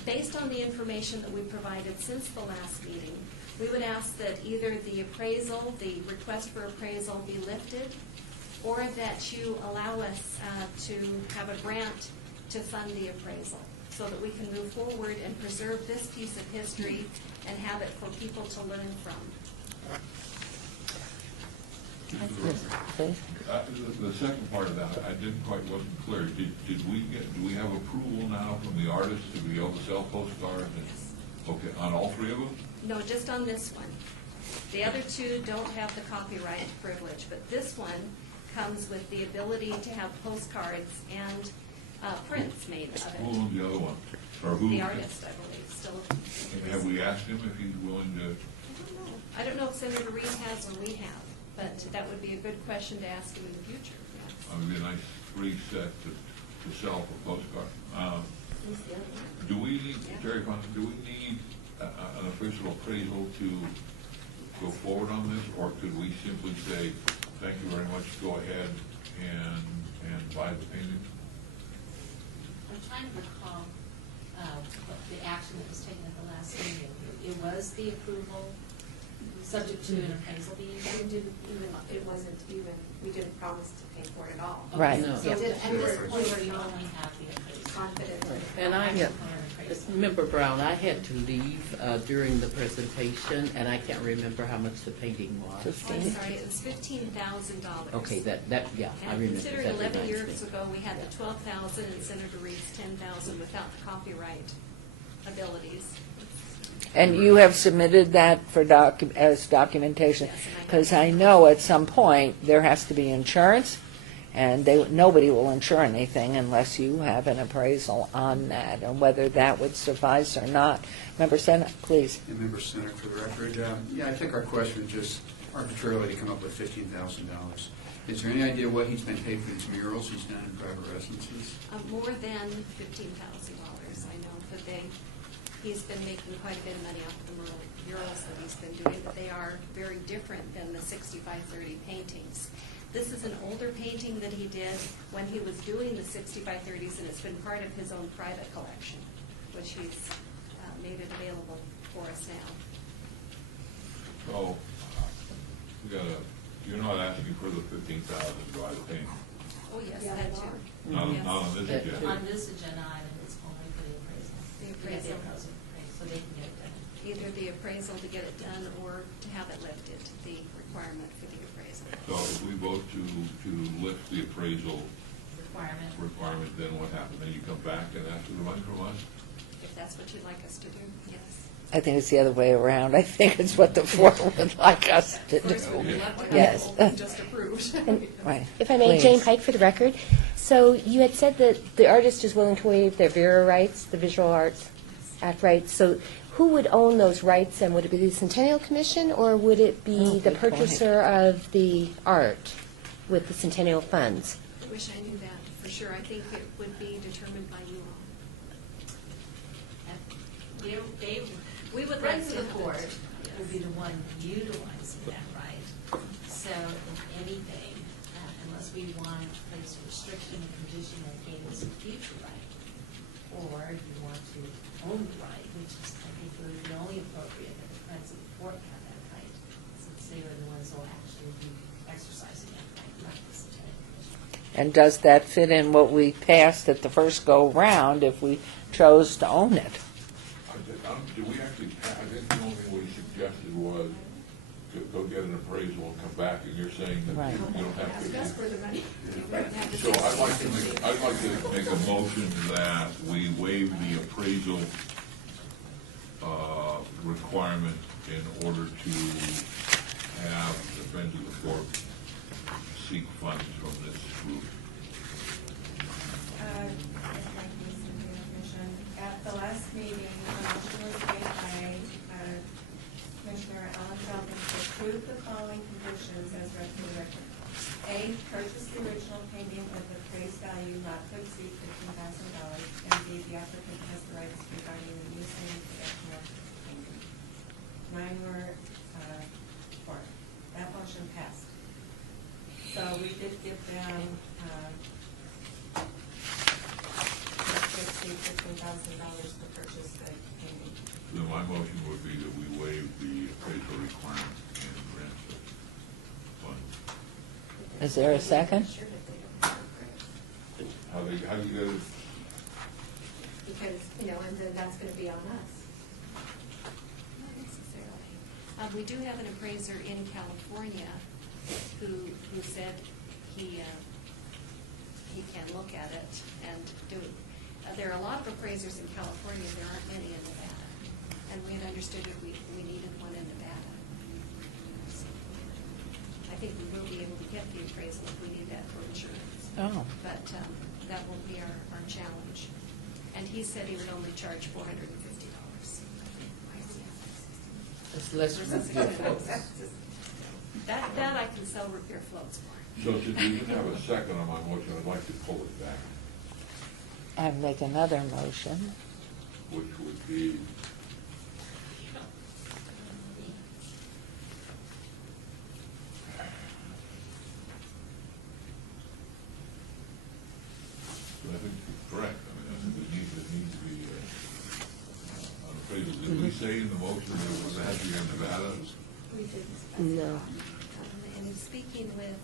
Based on the information that we provided since the last meeting, we would ask that either the appraisal, the request for appraisal be lifted, or that you allow us to have a grant to fund the appraisal so that we can move forward and preserve this piece of history and have it for people to learn from. The second part of that, I didn't quite, wasn't clear. Do we have approval now from the artist to be able to sell postcards? Okay, on all three of them? No, just on this one. The other two don't have the copyright privilege, but this one comes with the ability to have postcards and prints made of Who it. owns the other one? Or who? The artist, I believe, still. Have we asked him if he's willing to? I don't know if Senator Reid has or we have, but that would be a good question to ask him in the future. Yes. It would be a nice free set to sell for postcard. Do we need, Terry Fonson, do we need an official appraisal to go forward on this, or could we simply say, thank you very much, go ahead and buy the painting? I'm trying to recall what the action that was taken at the last meeting. It was the approval, subject to an appraisal being done. It wasn't even, we didn't promise to pay for it at all. Right. So Yeah. at this point, we only have the appraisal. Confident. And I, Action yeah, plan appraisal. Member Brown, I had to leave during the presentation, and I can't remember how much the painting was. I'm sorry, it was $15,000. Okay, that, yeah, I And remember. considering That 11 reminds years me. ago, we had the 12,000 and Senator Reid's 10,000 without the copyright abilities. And you have submitted that for as documentation? Yes, and I have. Because I know at some point there has to be insurance, and nobody will insure anything unless you have an appraisal on that, and whether that would suffice or not. Member Senate, please. And Member Senate, for the record, yeah, I think our question was just arbitrarily to come up with $15,000. Is there any idea what he's been paid for these murals he's done in private residences? More than $15,000, I know, but he's been making quite a bit of money off of the murals that he's been doing, but they are very different than the 65-30 paintings. This is an older painting that he did when he was doing the 65-30s, and it's been part of his own private collection, which he's made it available for us now. So, you're not asking for the $15,000 to buy the painting? Oh, yes, Yeah, that they too. are. Not Yes. on this But agenda? on this agenda item, it's only for the appraisal. The To get appraisal. so they can get it done. Either the appraisal to get it done or to have it lifted, the requirement for the appraisal. So if we vote to lift the appraisal Requirement. then what happens? Then you come back and ask for the money from us? If that's what you'd like us to do, yes. I think it's the other way around. I think it's what the fort would like us to Of course, do. we'd love to have Yes. it just approved. Right. If I may, Please. Jane Pike for the record. So you had said that the artist is willing to waive their VERA rights, the Visual Arts Act rights. So who would own those rights, and would it be the Centennial Commission, or would it be Oh, the good point. purchaser of the art with the Centennial funds? I wish I knew that for sure. I think it would be determined by you all. We would like Friends to of the have Fort it. will be the one utilizing that right. So if anything, unless we want to place a restriction and condition that gains a future right, or you want to own the right, which is, I think, would be only appropriate that the Friends of the Fort have that right, since they are the ones who will actually be exercising that right, not the Centennial Commission. And does that fit in what we passed at the first go-round if we chose to own it? Do we actually, I think the only thing we suggested was to go get an appraisal and come back, and you're saying that Right. you don't have to. That's for the money. So I'd like to make a motion that we waive the appraisal requirement in order to have the Friends of the Fork seek funds from this group. Thank you, Mr. Commission. At the last meeting, a motion was made by Commissioner Alan Feldman to approve the following conditions as recommended. A, purchase the original painting at the appraised value not to exceed $15,000, and B, the applicant has the rights regarding the use and production of the painting. 9 were for it. That motion passed. So we did give them $15,000 to purchase the painting. Then my motion would be that we waive the appraisal requirement and grant the fund. Is there a second? How do you get it? Because, and then that's going to be on us. Not necessarily. We do have an appraiser in California who said he can look at it and do it. There are a lot of appraisers in California, there aren't many in Nevada. And we had understood that we needed one in Nevada. So I think we will be able to get the appraisal if we need that for insurance. Oh. But that won't be our challenge. And he said he would only charge $450. It's less repair floats. That I can sell repair floats for. So since we didn't have a second on my motion, I'd like to pull it back, And make another motion. which would be I think you're correct. I mean, I think it needs to be an appraisal. Did we say in the motion that it was actually in Nevada? We didn't. No. And in speaking with.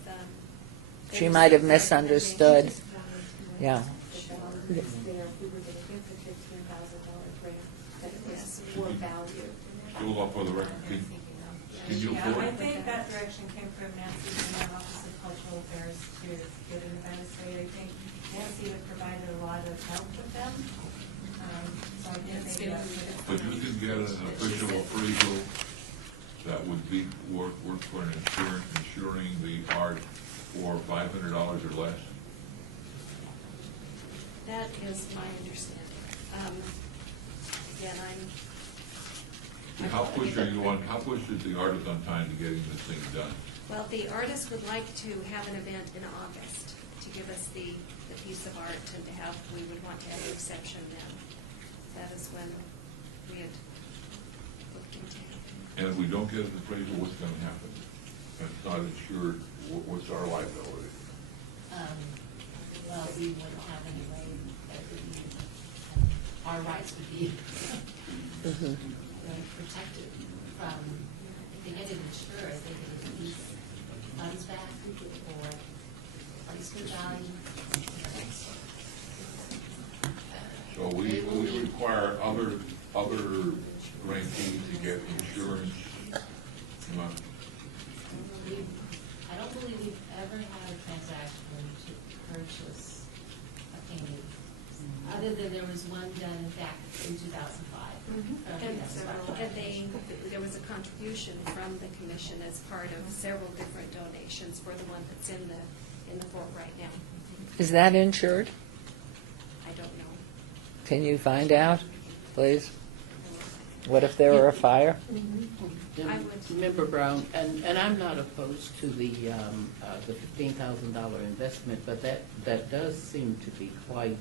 She might have misunderstood. Yeah. If we were going to give the $15,000 grant, that it was more value. Still up for the record, can you Yeah, afford I it? think that direction came from Nancy in the Office of Cultural Affairs to get an Nevada State. I think Nancy had provided a lot of help with them. So I think maybe that would. But you can get an official appraisal that would be work for an insuring the art for $500 or less. That is my understanding. Again, How pushed are you on? How pushed is the artist on time to getting this thing done? well, the artist would like to have an event in August to give us the piece of art and we would want to have a reception then. That is when we had looked into it. And if we don't get an appraisal, what's going to happen? If it's not insured, what's our liability? Well, we wouldn't have any way that our rights would be protected from, if they get it insured, they could release funds back or replacement value. So we require other grantees to get insurance. I don't believe we've ever had a transaction to purchase a painting, other than there was one done back in 2005. And there was a contribution from the commission as part of several different donations for the one that's in the fort right now. Is that insured? I don't know. Can you find out, please? What if there were a fire? I would. Member Brown, and I'm not opposed to the $15,000 investment, but that does seem to be quite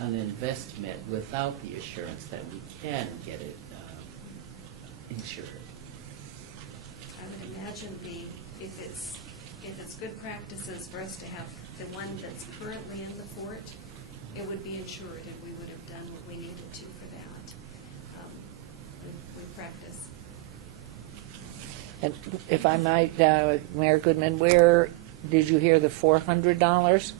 an investment without the assurance that we can get it insured. I would imagine if it's good practices for us to have the one that's currently in the fort, it would be insured, and we would have done what we needed to for that. We practice. And if I might, Mayor Goodman, where did you hear the $400?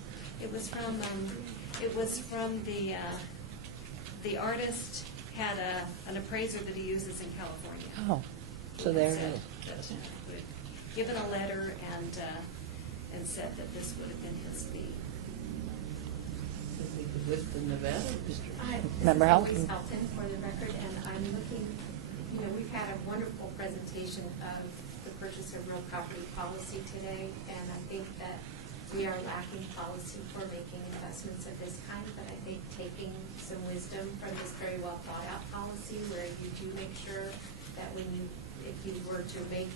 It was from the artist had an appraiser that he uses in California. Oh, so there it Said is. that would given a letter and said that this would have been his fee. Does he exist in Nevada, Mr. Member This is Helton. Louise Helton for the record, and I'm looking, we've had a wonderful presentation of the purchase of real property policy today, and I think that we are lacking policy for making investments of this kind, but I think taking some wisdom from this very well thought out policy where you do make sure that if you were to make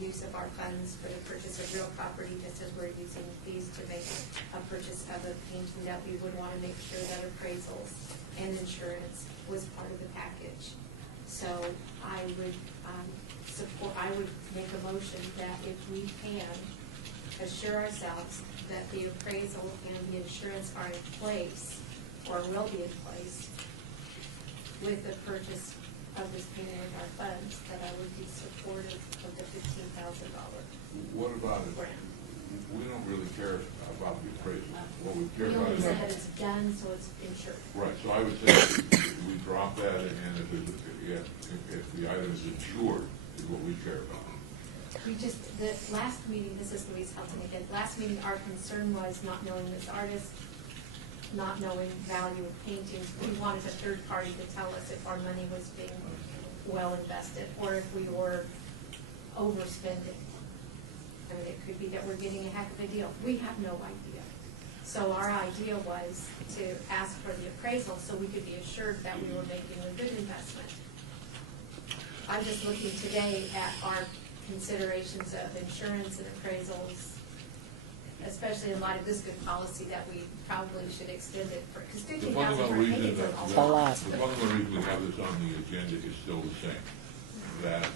use of our funds for the purchase of real property, just as we're using fees to make a purchase of a painting, that we would want to make sure that appraisals and insurance was part of the package. So I would I would make a motion that if we can assure ourselves that the appraisal and the insurance are in place, or will be in place, with the purchase of this painting with our funds, that I would be supportive of the $15,000 What about it? grant. We don't really care about the appraisal. What we care We about only is. said that it's done, so it's insured. Right, so I would say we drop that, and if the item is insured, is what we care about. The last meeting, this is Louise Helton again, last meeting, our concern was not knowing this artist, not knowing value of paintings. We wanted a third party to tell us if our money was being well invested, or if we were overspending. I mean, it could be that we're getting a heck of a deal. We have no idea. So our idea was to ask for the appraisal so we could be assured that we were making a good investment. I'm just looking today at our considerations of insurance and appraisals, especially in light of this good policy, that we probably should extend it for, because The 50,000 fundamental for reason paintings that, is a lot. the fundamental reason we have this on the agenda is still the same. That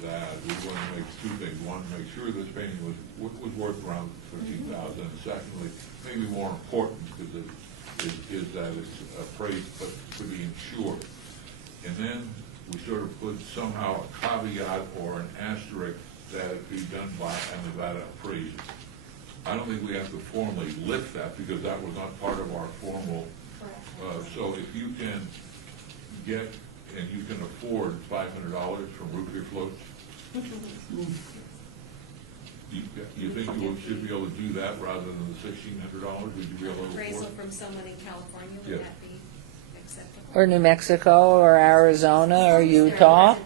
we want to make two things. One, make sure this painting was worth around $13,000. And secondly, maybe more important, because is that it's appraised but to be insured. And then we sort of put somehow a caveat or an asterisk that it be done by a Nevada appraiser. I don't think we have to formally lift that, because that was not part of our formal. So if you can get, and you can afford $500 from root beer floats, you think you should be able to do that rather than the $1,600? Would you be able to Appraisal afford? from someone in California, Yeah. would that be acceptable? Or New Mexico, or Arizona, or Utah.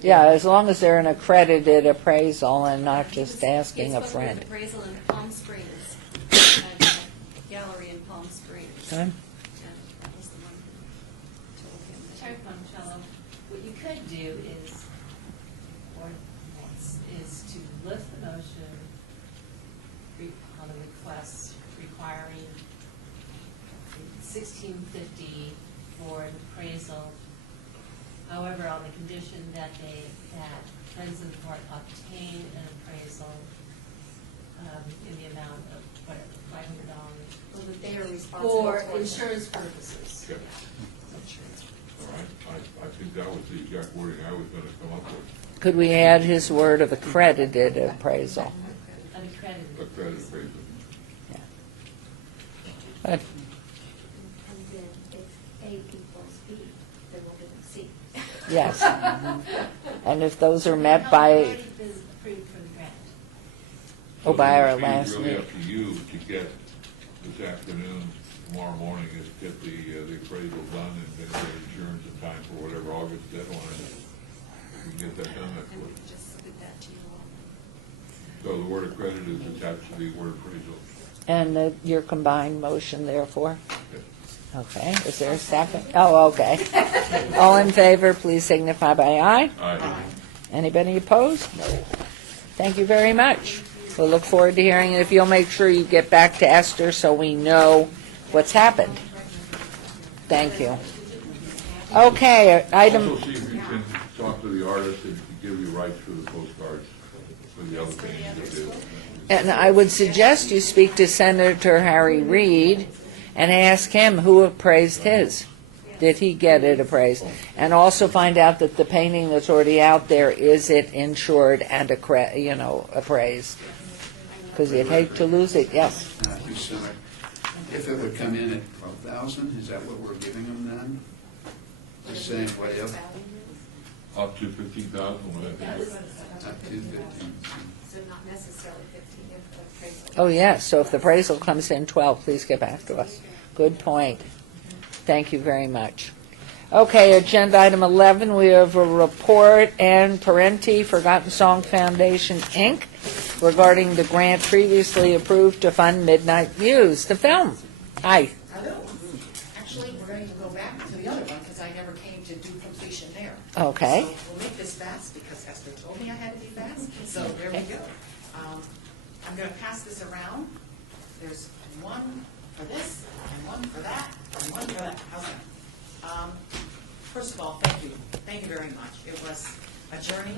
Yeah, as long as they're an accredited appraisal and not just asking a It's supposed to be friend. an appraisal in Palm Springs, at a gallery in Palm Springs. Okay. And that was the one who told him that. Chair Monticello, what you could do is, to lift the motion on the request requiring $1,650 for an appraisal. However, on the condition that Friends of the Court obtain an appraisal in the amount of whatever, $500 Well, that they are responsible for for it. insurance purposes. Okay. All right, I think that was the exact wording I was going to come up with. Could we add his word of accredited appraisal? Unaccredited. Accredited appraisal. Good. And then if A equals B, then we'll give them C. Yes. And if those are met No, by, it's already been approved for the grant. oh, by our So last it's really meeting. up to you to get this afternoon, tomorrow morning, is get the appraisal done and then get insurance in time for whatever August deadline is. We can get that done that And we quick. can just submit that to you all. So the word accredited is attached to the word appraisal. And your combined motion, therefore? Okay. Okay, is there a second? Oh, okay. All in favor, please signify by aye. Aye. Anybody opposed? No. Thank you very much. We'll look forward to hearing it. If you'll make sure you get back to Esther so we know what's happened. Thank you. Okay, item, Also see if you can talk to the artist and give you rights for the postcards for the other things that do. and I would suggest you speak to Senator Harry Reid and ask him who appraised his. Did he get it appraised? And also find out that the painting that's already out there, is it insured and appraised? Because you'd hate to lose it, yes. If it would come in at 12,000, is that what we're giving them then? We're saying what if? Up to 15,000, what I think. Up to 15. So not necessarily 15 if the appraisal. Oh, yes, so if the appraisal comes in 12, please get back to us. Good point. Thank you very much. Okay, agenda item 11, we have a report and Parenti Forgotten Song Foundation, Inc., regarding the grant previously approved to fund Midnight Muse, the film. Hi. Hello. Actually, we're going to go back to the other one because I never came to do completion there. Okay. So we'll make this fast because Esther told me I had to be fast. So there we go. I'm going to pass this around. There's one for this and one for that and one for that. How's that? First of all, thank you. Thank you very much. It was a journey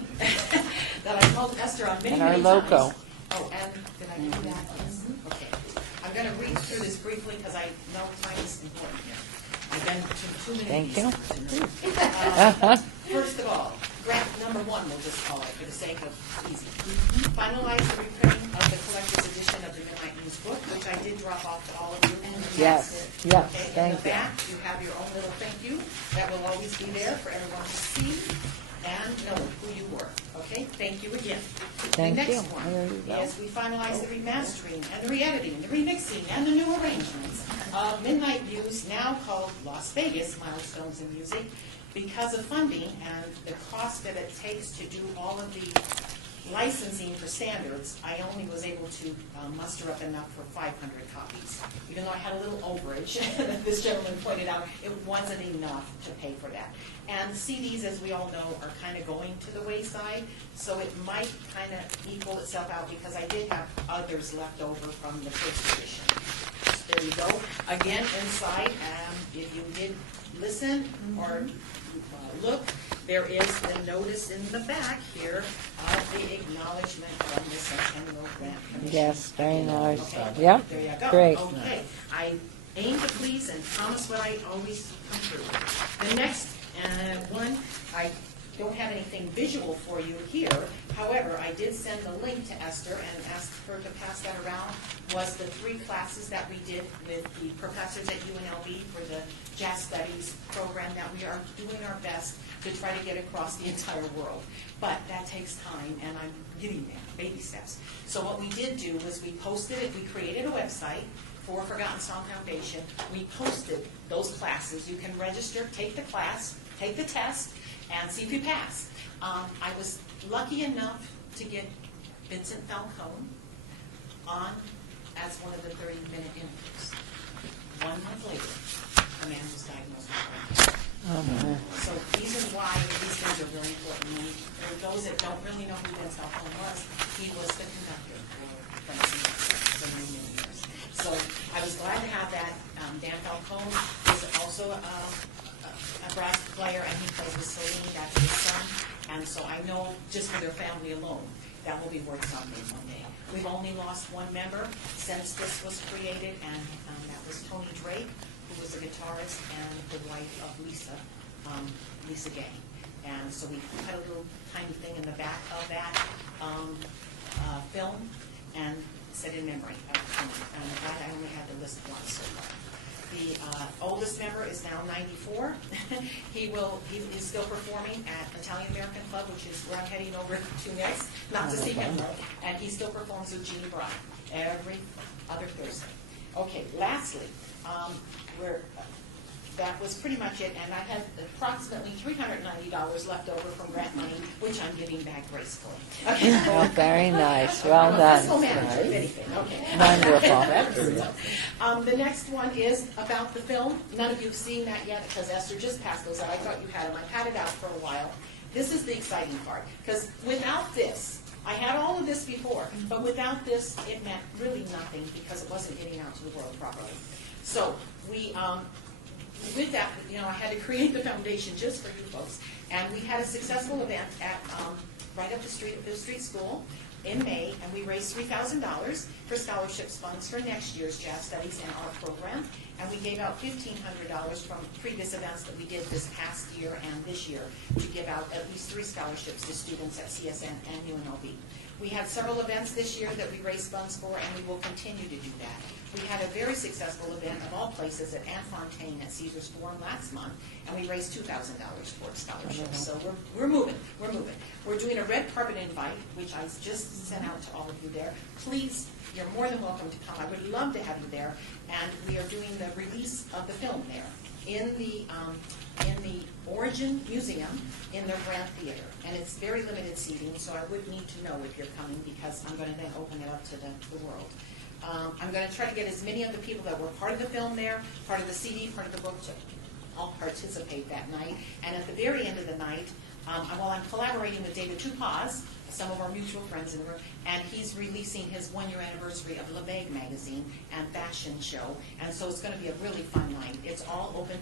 that I told Esther on many, And our many logo. times. Oh, and did I do that? Yes. Okay. I'm going to read through this briefly because I know time is important here. I've been to too many Thank you. meetings. First of all, grant number 1, we'll just call it for the sake of easy. Finalize the reprinting of the collector's edition of the Midnight News book, which I did drop off to all of you. Yes, yes, Okay, thank in the you. back, you have your own little thank you that will always be there for everyone to see and know who you were. Okay, thank you again. Thank the you. next one There you go. is we finalize the remastering and the re-editing, the remixing, and the new arrangements of Midnight Muse, now called Las Vegas Milestones in Music, because of funding and the cost that it takes to do all of the licensing for standards. I only was able to muster up enough for 500 copies. Even though I had a little overage, this gentleman pointed out, it wasn't enough to pay for that. And CDs, as we all know, are kind of going to the wayside, so it might kind of equal itself out because I did have others left over from the first edition. So there you go. Again, inside, if you did listen or look, there is the notice in the back here of the acknowledgement from the Centennial Grant Commission. Yes, very nice. Okay, Yep, there you go. great. Okay, I aim to please and promise what I always come through. The next one, I don't have anything visual for you here. However, I did send the link to Esther and asked her to pass that around, was the 3 classes that we did with the professors at UNLV for the Jazz Studies program that we are doing our best to try to get across the entire world. But that takes time, and I'm getting there, baby steps. So what we did do was we posted it, we created a website for Forgotten Song Foundation. We posted those classes. You can register, take the class, take the test, and see if you pass. I was lucky enough to get Vincent Falcone on as one of the 30-minute interviews. 1 month later, a man was diagnosed with cancer. So these are why these things are really important. And for those that don't really know who Vince Falcone was, he was the conductor for many years. So I was glad to have that. Dan Falcone is also a brass player, and he plays with Celine, that's his son. And so I know just for their family alone, that will be worth something one day. We've only lost 1 member since this was created, and that was Tony Drake, who was a guitarist and the wife of Lisa Gay. And so we had a little tiny thing in the back of that film, and said in memory of Tony. And I only had to list 1 so far. The oldest member is now 94. He is still performing at Italian American Club, which is where I'm heading over to next, not to see him, and he still performs with Jeannie Bryan every other Thursday. Okay, lastly, that was pretty much it, and I had approximately $390 left over from grant money, which I'm giving back gracefully. Okay. Well, very nice. Well done. Fiscal manager, if anything. Okay. Wonderful. The next one is about the film. None of you have seen that yet because Esther just passed those out. I thought you had them. I've had it out for a while. This is the exciting part, because without this, I had all of this before, but without this, it meant really nothing because it wasn't getting out to the world properly. So we, with that, I had to create the foundation just for you folks, and we had a successful event at right up the street at Fifth Street School in May, and we raised $3,000 for scholarships funds for next year's Jazz Studies and Art program, and we gave out $1,500 from previous events that we did this past year and this year to give out at least 3 scholarships to students at CSN and UNLV. We had several events this year that we raised funds for, and we will continue to do that. We had a very successful event of all places at Anne Fontaine at Caesar's Forum last month, and we raised $2,000 towards scholarships. So we're moving. We're doing a red carpet invite, which I just sent out to all of you there. Please, you're more than welcome to come. I would love to have you there. And we are doing the release of the film there in the Origin Museum in their Grand Theater. And it's very limited seating, so I would need to know if you're coming, because I'm going to then open it up to the world. I'm going to try to get as many of the people that were part of the film there, part of the CD, part of the book, to all participate that night. And at the very end of the night, while I'm collaborating with David Tupaz, some of our mutual friends in the room, and he's releasing his 1-year anniversary of Le Vague magazine and fashion show. And so it's going to be a really fun night. It's all open,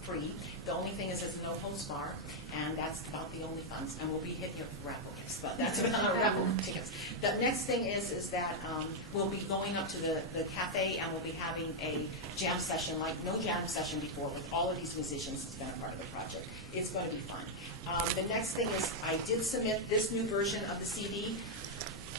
free. The only thing is it's no host bar, and that's about the only funds. And we'll be hitting your raffle tickets, but that's about our raffle tickets. The next thing is that we'll be going up to the cafe, and we'll be having a jam session like no jam session before, with all of these musicians that's been a part of the project. It's going to be fun. The next thing is I did submit this new version of the CD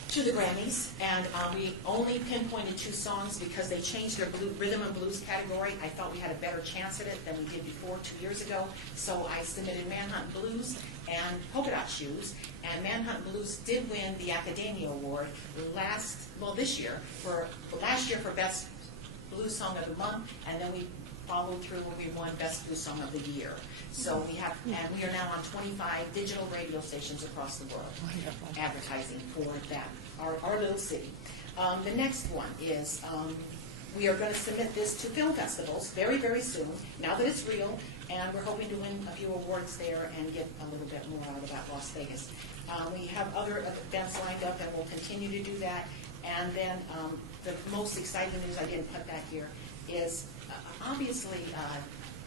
to the Grammys, and we only pinpointed 2 songs because they changed their rhythm and blues category. I felt we had a better chance at it than we did before 2 years ago, so I submitted Manhunt Blues and Polka Dot Shoes, and Manhunt Blues did win the Academia Award last year for Best Blues Song of the Month, and then we followed through when we won Best Blues Song of the Year. So we are now on 25 digital radio stations across the world. Wonderful. Advertising for that, our little city. The next one is we are going to submit this to film festivals very, very soon, now that it's real, and we're hoping to win a few awards there and get a little bit more out of that Las Vegas. We have other events lined up, and we'll continue to do that. And then the most exciting news, I didn't put that here, is obviously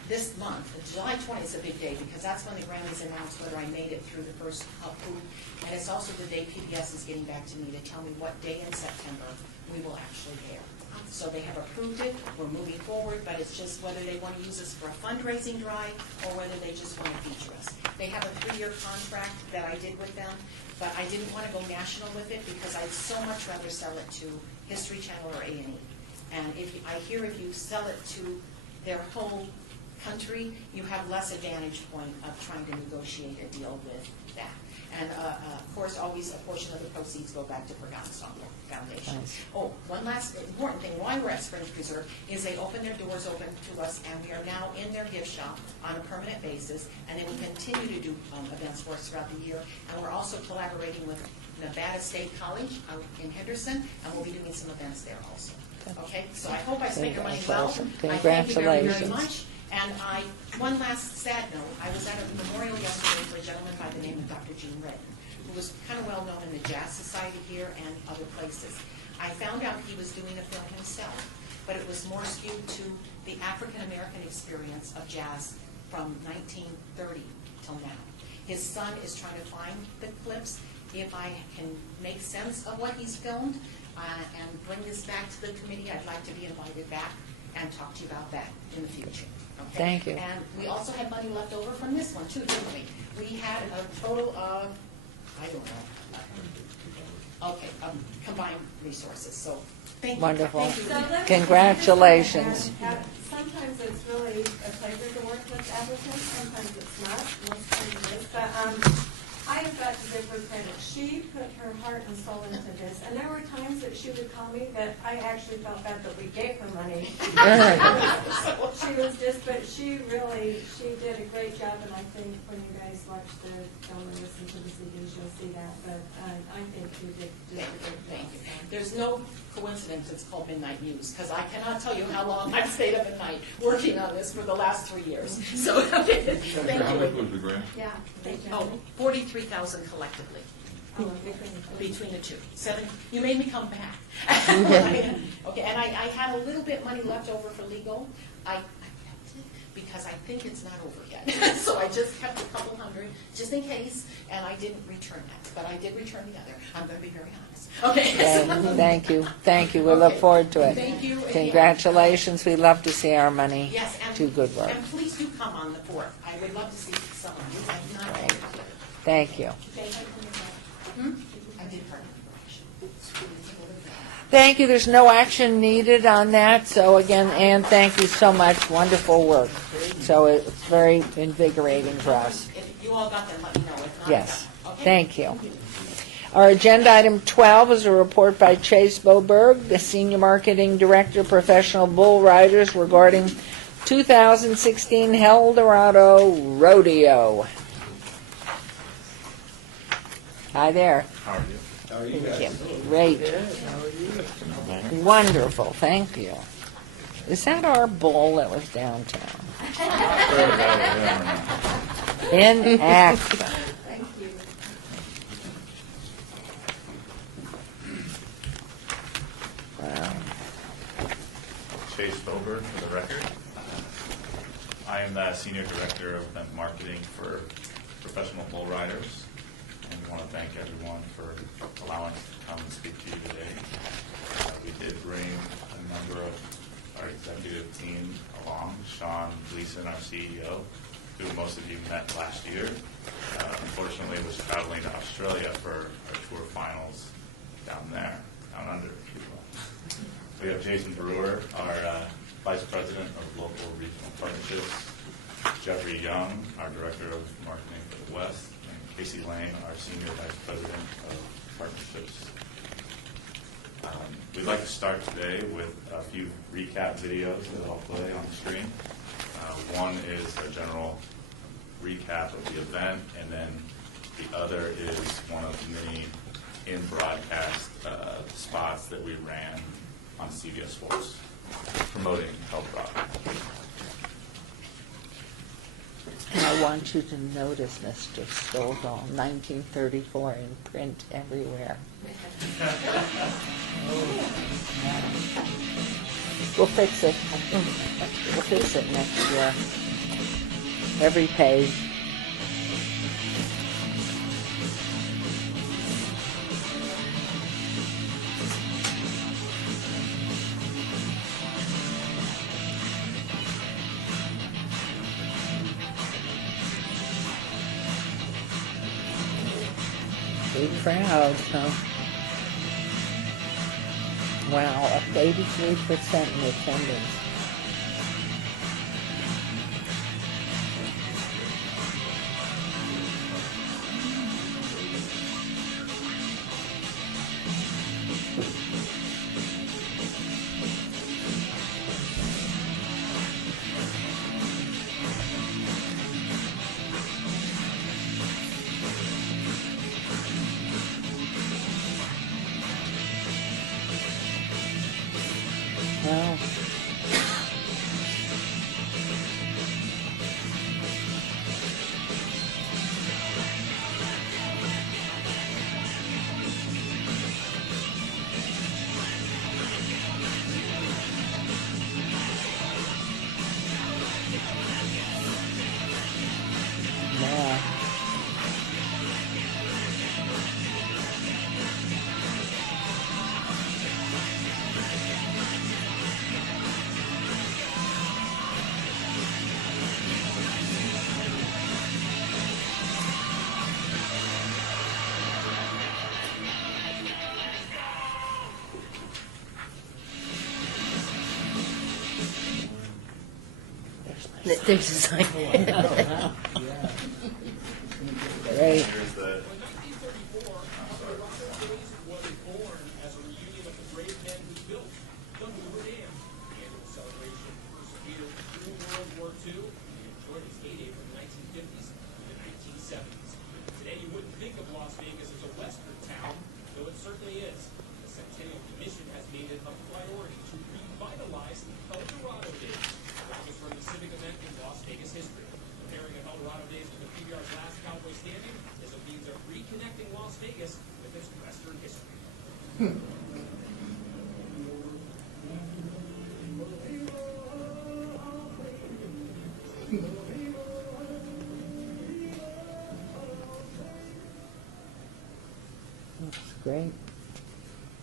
this month, July 20th is a big day, because that's when the Grammys announce whether I made it through the first pool, and it's also the day PBS is getting back to me to tell me what day in September we will actually air. So they have approved it, we're moving forward, but it's just whether they want to use us for a fundraising drive or whether they just want to feature us. They have a 3-year contract that I did with them, but I didn't want to go national with it because I'd so much rather sell it to History Channel or A&E. And if you sell it to their whole country, you have less advantage point of trying to negotiate a deal with that. And of course, always a portion of the proceeds go back to Forgotten Song Foundation. Nice. Oh, one last important thing, while we're at Springs Preserve, is they open their doors open to us, and we are now in their gift shop on a permanent basis, and they will continue to do events for us throughout the year. And we're also collaborating with Nevada State College in Henderson, and we'll be doing some events there also. Okay, so I hope I spent your money well. I thank you very, very much. And one last sad note, I was at a memorial yesterday for a gentleman by the name of Dr. Gene Redden, who was kind of well known in the Jazz Society here and other places. I found out he was doing a film himself, but it was more skewed to the African American experience of jazz from 1930 till now. His son is trying to find the clips. If I can make sense of what he's filmed and bring this back to the committee, I'd like to be invited back and talk to you about that in the future. Okay? Thank you. And we also had money left over from this one too, didn't we? We had a total of, I don't know, okay, combined resources. So thank you. Wonderful. Thank you. So let me- Congratulations. Sometimes it's really a pleasure to work with applicants, sometimes it's not, most times it is. But I have got to give her credit. She put her heart and soul into this, and there were times that she would call me that I actually felt bad that we gave her money. She was just, but she did a great job, and I think when you guys watch the film and listen to the CDs, you'll see that. But I think you did just a great job. There's no coincidence it's called Midnight News, because I cannot tell you how long I've stayed up at night working on this for the last 3 years. So thank How much you. was the grant? Yeah. Oh, 43,000 collectively. Between the two. 7, you made me come back. Okay, and I had a little bit money left over for legal. I kept it because I think it's not over yet. So I just kept a couple hundred just in case, and I didn't return that. But I did return the other. I'm going to be very honest. Okay. Thank you. Thank you. We look forward to it. Thank you. Congratulations. We love to see our money Yes, and, do good work. and please do come on the 4th. I would love to see some of you. I'm not able to. Thank you. I did heard. Thank you. There's no action needed on that. So again, Ann, thank you so much. Wonderful work. So it's very invigorating for us. If you all got them, let me know. If not, Yes. okay? Thank you. Our agenda item 12 is a report by Chase Boberg, the Senior Marketing Director, Professional Bull Riders, regarding 2016 Eldorado Rodeo. Hi there. How are you? How are you Thank guys? you. Great. Wonderful. Thank you. Is that our bull that was downtown? In action. Thank you. Wow. Chase Boberg, for the record. I am the Senior Director of Event Marketing for Professional Bull Riders, and we want to thank everyone for allowing us to come and speak to you today. We did bring a number of our executive team along. Sean Gleason, our CEO, who most of you met last year, unfortunately was traveling to Australia for our tour finals down there, down under, if you will. We have Jason Brewer, our Vice President of Local Regional Partnerships, Jeffrey Young, our Director of Marketing for the West, and Casey Lane, our Senior Vice President of Partnerships. We'd like to start today with a few recap videos that I'll play on the screen. One is a general recap of the event, and then the other is one of the many in-broadcast spots that we ran on CBS Sports promoting Eldorado. And I want you to notice Mr. Stoldall, 1934 in print everywhere. We'll fix it. We'll fix it next year. Every page. Big crowd, huh? Wow, up to 83% in attendance. Wow. Yeah. There's a sign. Great. Here's the Today you wouldn't think of Las Vegas as a Western town, though it certainly is. The Centennial Commission has made it a priority to revitalize the Eldorado Days, which was from the civic event in Las Vegas history. The pairing of Eldorado Days with the PBR's last Cowboy standing is a means of reconnecting Las Vegas with its Western history. That's great.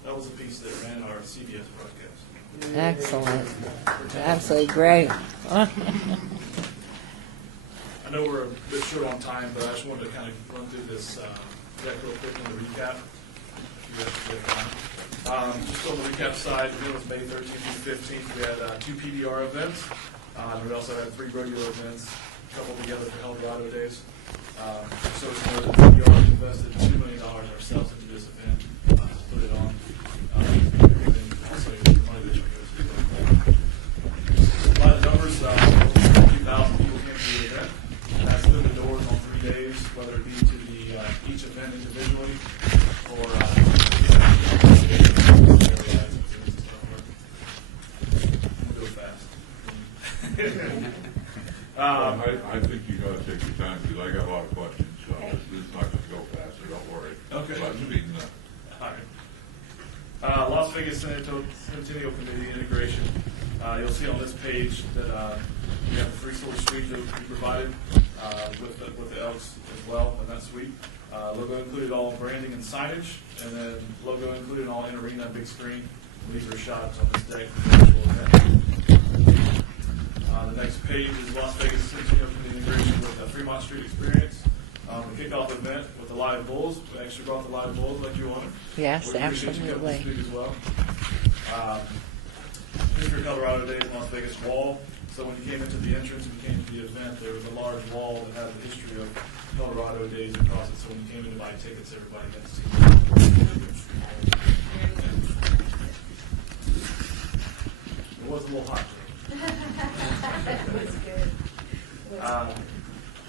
That was a piece that ran our CBS broadcast. Excellent. Absolutely great. I know we're a bit short on time, but I just wanted to kind of run through this deck real quick in the recap. If you have time. Just on the recap side, it was May 13th through 15th. We had 2 PBR events. We also had 3 rodeo events coupled together for Eldorado Days. So it's more than PBR invested $2 million ourselves into this event to put it on. And also, the money that goes to by the numbers, 2,000 people came to the event. That's through the doors on 3 days, whether it be to the each event individually or we'll go fast. I think you gotta take your time, because I got a lot of questions, so this is not gonna go fast, so don't worry. Okay. But speeding up. All right. Las Vegas Centennial Committee integration. You'll see on this page that we have the 3-story suite that we provided with the Elks as well in that suite. Logo included all branding and signage, and then logo included all in arena and big screen. These are shots on this deck for the actual event. The next page is Las Vegas Centennial Committee integration with the Fremont Street Experience. The kickoff event with the live bulls. We actually brought the live bulls like you wanted. Yes, We appreciate you coming absolutely. to speak as well. Mr. Colorado Days Las Vegas wall. So when you came into the entrance and you came to the event, there was a large wall that had the history of Colorado Days across it. So when you came in to buy tickets, everybody got to see it. It was a little hot.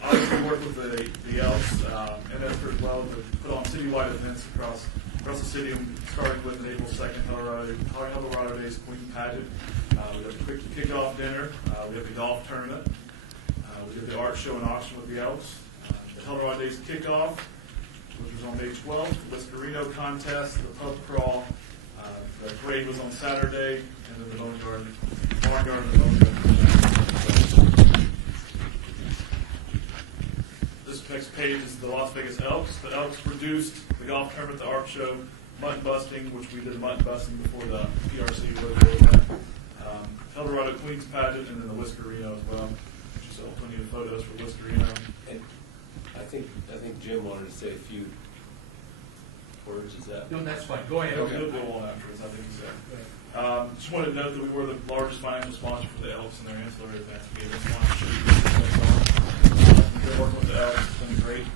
Obviously, work with the Elks and Edgar as well to put on citywide events across the city, starting with the April 2nd Colorado Days Queen Pageant. We have a quick kickoff dinner. We have the golf tournament. We have the art show and auction with the Elks. The Colorado Days kickoff, which was on May 12th. The Whiskerino contest, the pub crawl. The parade was on Saturday, and then the barn garden and the bone garden. This next page is the Las Vegas Elks. The Elks produced the golf tournament, the art show, mutton busting, which we did mutton busting before the PRC rodeo event. Eldorado Queens pageant, and then the Whiskerino as well. So plenty of photos for Whiskerino. And I think Jim wanted to say a few words. Is that? No, that's fine. Go ahead. He'll go on afterwards, I think he said. Just wanted to note that we were the largest financial sponsor for the Elks and their ancillary events. We gave them sponsorship. We've been working with the Elks. It's been great.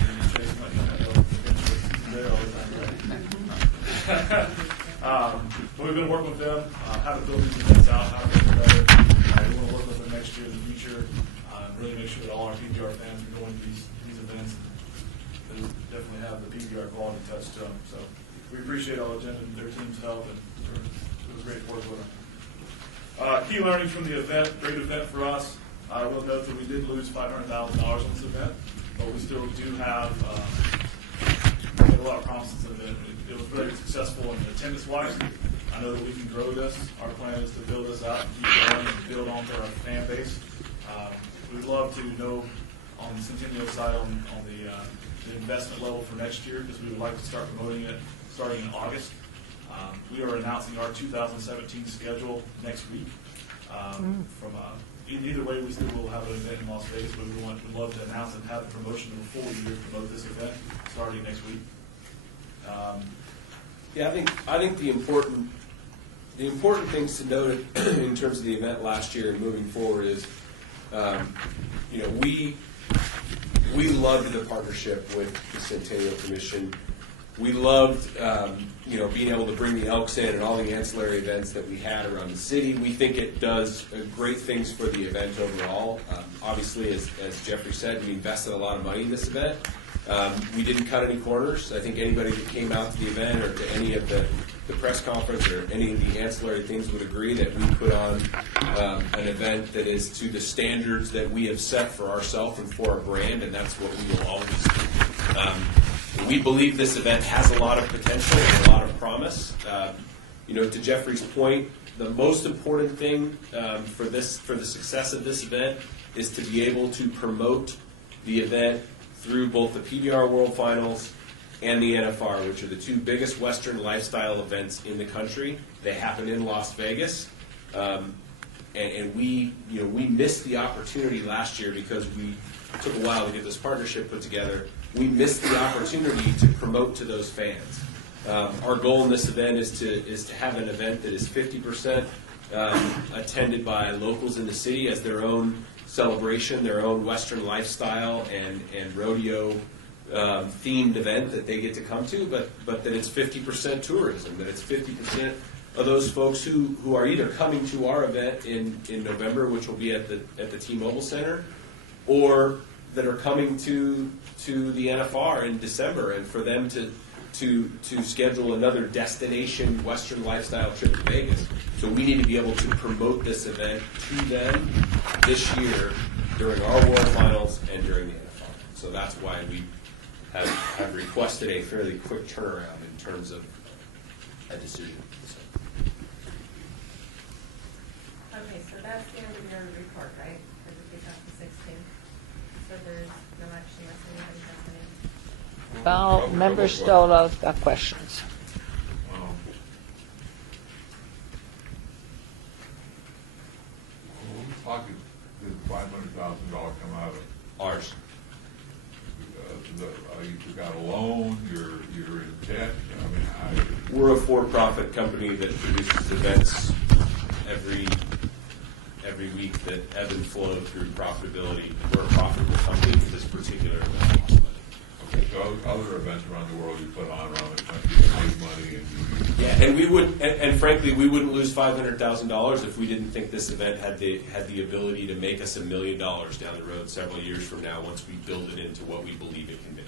And Chase might come out there all the time, right? But we've been working with them, how to build these events out, how to make them better. We want to work with them next year in the future, really make sure that all our PBR fans are going to these events. They definitely have the PBR quality touch to them. So we appreciate all the Jen and their team's help, and it was great to work with them. Key learnings from the event, great event for us. I will note that we did lose $500,000 on this event, but we still do have a lot of promises of it. It was very successful in attendance-wise. I know that we can grow this. Our plan is to build this out and keep going and build onto our fan base. We'd love to know on the Centennial side on the investment level for next year, because we would like to start promoting it starting in August. We are announcing our 2017 schedule next week. Either way, we still will have an event in Las Vegas, but we'd love to announce and have the promotion of a full year to promote this event starting next week. Yeah, I think the important things to note in terms of the event last year and moving forward is, we loved the partnership with the Centennial Commission. We loved, being able to bring the Elks in and all the ancillary events that we had around the city. We think it does great things for the event overall. Obviously, as Jeffrey said, we invested a lot of money in this event. We didn't cut any corners. I think anybody that came out to the event or to any of the press conference or any of the ancillary things would agree that we put on an event that is to the standards that we have set for ourselves and for our brand, and that's what we will always do. We believe this event has a lot of potential and a lot of promise. To Jeffrey's point, the most important thing for the success of this event is to be able to promote the event through both the PBR World Finals and the NFR, which are the two biggest Western lifestyle events in the country. They happen in Las Vegas, and we missed the opportunity last year because we took a while to get this partnership put together. We missed the opportunity to promote to those fans. Our goal in this event is to have an event that is 50% attended by locals in the city as their own celebration, their own Western lifestyle and rodeo themed event that they get to come to, but that it's 50% tourism, that it's 50% of those folks who are either coming to our event in November, which will be at the T-Mobile Center, or that are coming to the NFR in December, and for them to schedule another destination Western lifestyle trip to Vegas. So we need to be able to promote this event to them this year during our World Finals and during the NFR. So that's why we have requested a fairly quick turnaround in terms of a decision. Okay, so that's the end of your report, right, for the 2016? So there's no action unless anybody has any? Well, Member Stolo's got questions. We're talking, did $500,000 come out of Ours. You took out a loan, you're in debt. I mean, We're a for-profit company that produces events every week that ebb and flow through profitability. We're a profitable company for this particular event. Okay, so other events around the world you put on around the country that make money and Yeah, and we would, and frankly, we wouldn't lose $500,000 if we didn't think this event had the ability to make us $1 million down the road several years from now once we build it into what we believe it can be.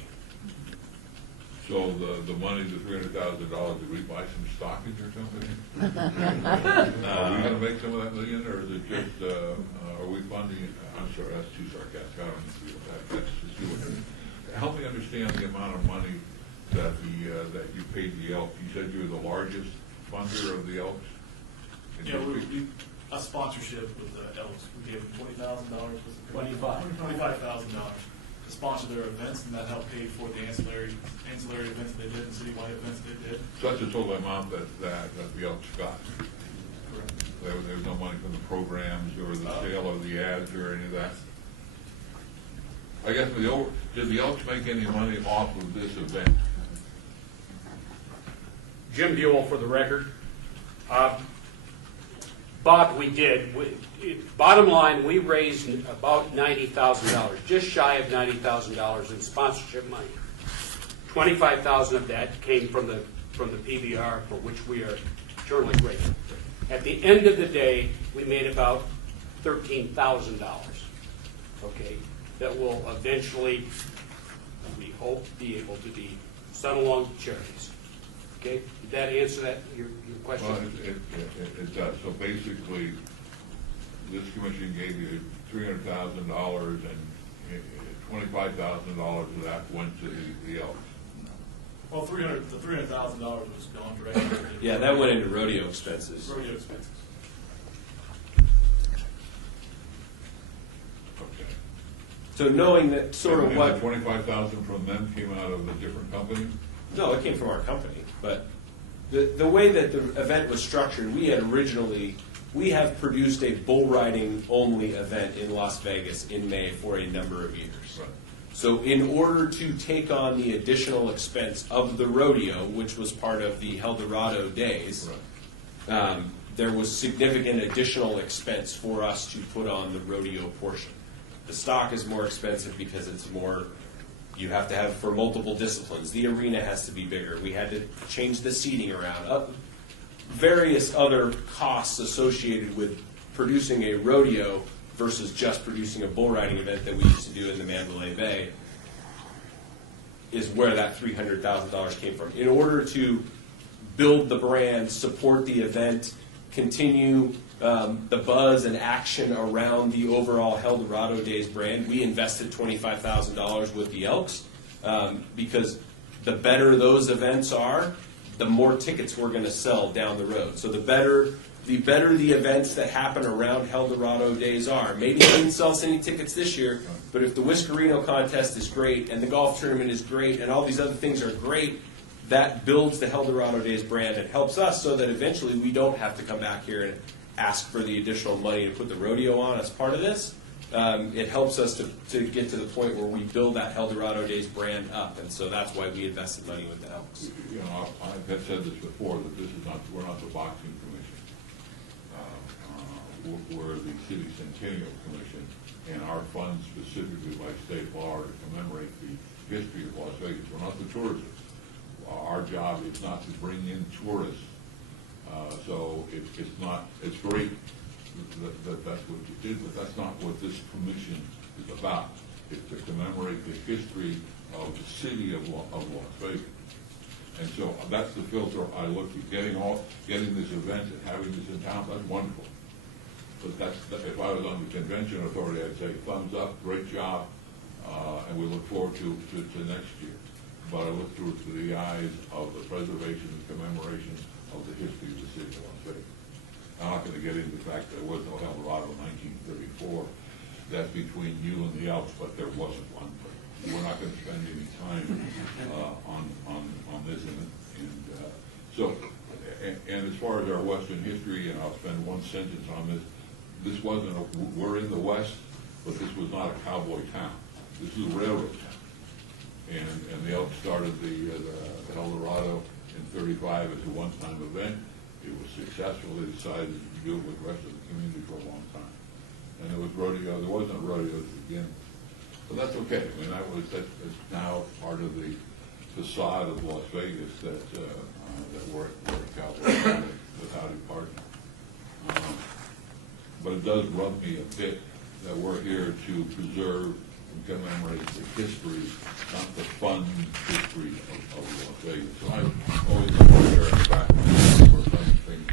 So the money, the $300,000, did we buy some stock in your company? Are we going to make some of that million, or is it just, are we funding it? I'm sorry, that's too sarcastic. I don't agree with that. That's just doing it. Help me understand the amount of money that you paid the Elks. You said you were the largest funder of the Elks? Yeah, we a sponsorship with the Elks. We gave them $20,000. $25,000 to sponsor their events, and that helped pay for the ancillary events they did, and citywide events they did. So that's the total amount that the Elks got? Correct. There was no money from the programs or the sale of the ads or any of that? I guess, did the Elks make any money off of this event? Jim Buell for the record. Bob, we did. Bottom line, we raised about $90,000, just shy of $90,000 in sponsorship money. $25,000 of that came from the PBR, for which we are eternally grateful. At the end of the day, we made about $13,000. Okay, that will eventually, we hope, be able to be sent along to charities. Okay, did that answer your question? Well, it does. So basically, this commission gave you $300,000 and $25,000 of that went to the Elks. Well, the $300,000 was gone directly. Yeah, that went into rodeo expenses. Rodeo expenses. Okay. So knowing that sort of And what... the $25,000 from them came out of a different company? No, it came from our company. But the way that the event was structured, we have produced a bull riding only event in Las Vegas in May for a number of years. Right. So in order to take on the additional expense of the rodeo, which was part of the Eldorado days, Right. There was significant additional expense for us to put on the rodeo portion. The stock is more expensive because it's more, you have to have for multiple disciplines. The arena has to be bigger. We had to change the seating around. Various other costs associated with producing a rodeo versus just producing a bull riding event that we used to do in the Mandalay Bay is where that $300,000 came from. In order to build the brand, support the event, continue the buzz and action around the overall Eldorado Days brand, we invested $25,000 with the Elks because the better those events are, the more tickets we're going to sell down the road. So the better the events that happen around Eldorado Days are. Maybe we didn't sell us any tickets this year, but if the Whiskerino contest is great and the golf tournament is great and all these other things are great, that builds the Eldorado Days brand and helps us so that eventually we don't have to come back here and ask for the additional money to put the rodeo on as part of this. it helps us to get to the point where we build that Eldorado Days brand up, and so that's why we invested money with the Elks. You know, I've said this before, that we're not the boxing commission. We're the City Centennial Commission, and our funds specifically by state law are to commemorate the history of Las Vegas. We're not the tourism. Our job is not to bring in tourists. So it's great that that's what you did, but that's not what this commission is about. It's to commemorate the history of the city of Las Vegas. And so that's the filter I look at. Getting this event and having this in town, that's wonderful. But if I was on the convention authority, I'd say thumbs up, great job, and we look forward to next year. But I look through the eyes of the preservation and commemoration of the history of the city of Las Vegas. I'm not going to get into the fact that there was no Eldorado in 1934. That's between you and the Elks, but there wasn't one. But we're not going to spend any time on this. And as far as our Western history, and I'll spend one sentence on this. This wasn't we're in the West, but this was not a cowboy town. This is a railroad town. And the Elks started the Eldorado in 35 as a one-time event. It was successful. They decided to do it with the rest of the community for a long time. And there was rodeo. There wasn't rodeo to begin with. But that's okay. I mean, that's now part of the facade of Las Vegas that we're a cowboy town without a partner. But it does rub me a bit that we're here to preserve and commemorate the history, not the fun history of Las Vegas. So I always look there in the back of my mind for things.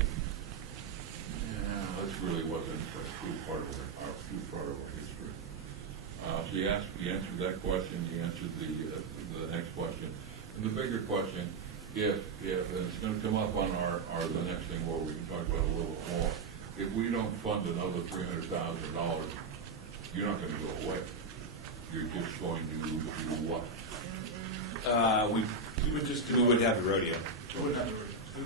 Yeah, this really wasn't a true part of our history. So you answered that question. You answered the next question, and the bigger question, if and it's going to come up on the next thing where we can talk about it a little more. If we don't fund another $300,000, you're not going to go away. You're just going to do what? We would just we would have the rodeo. We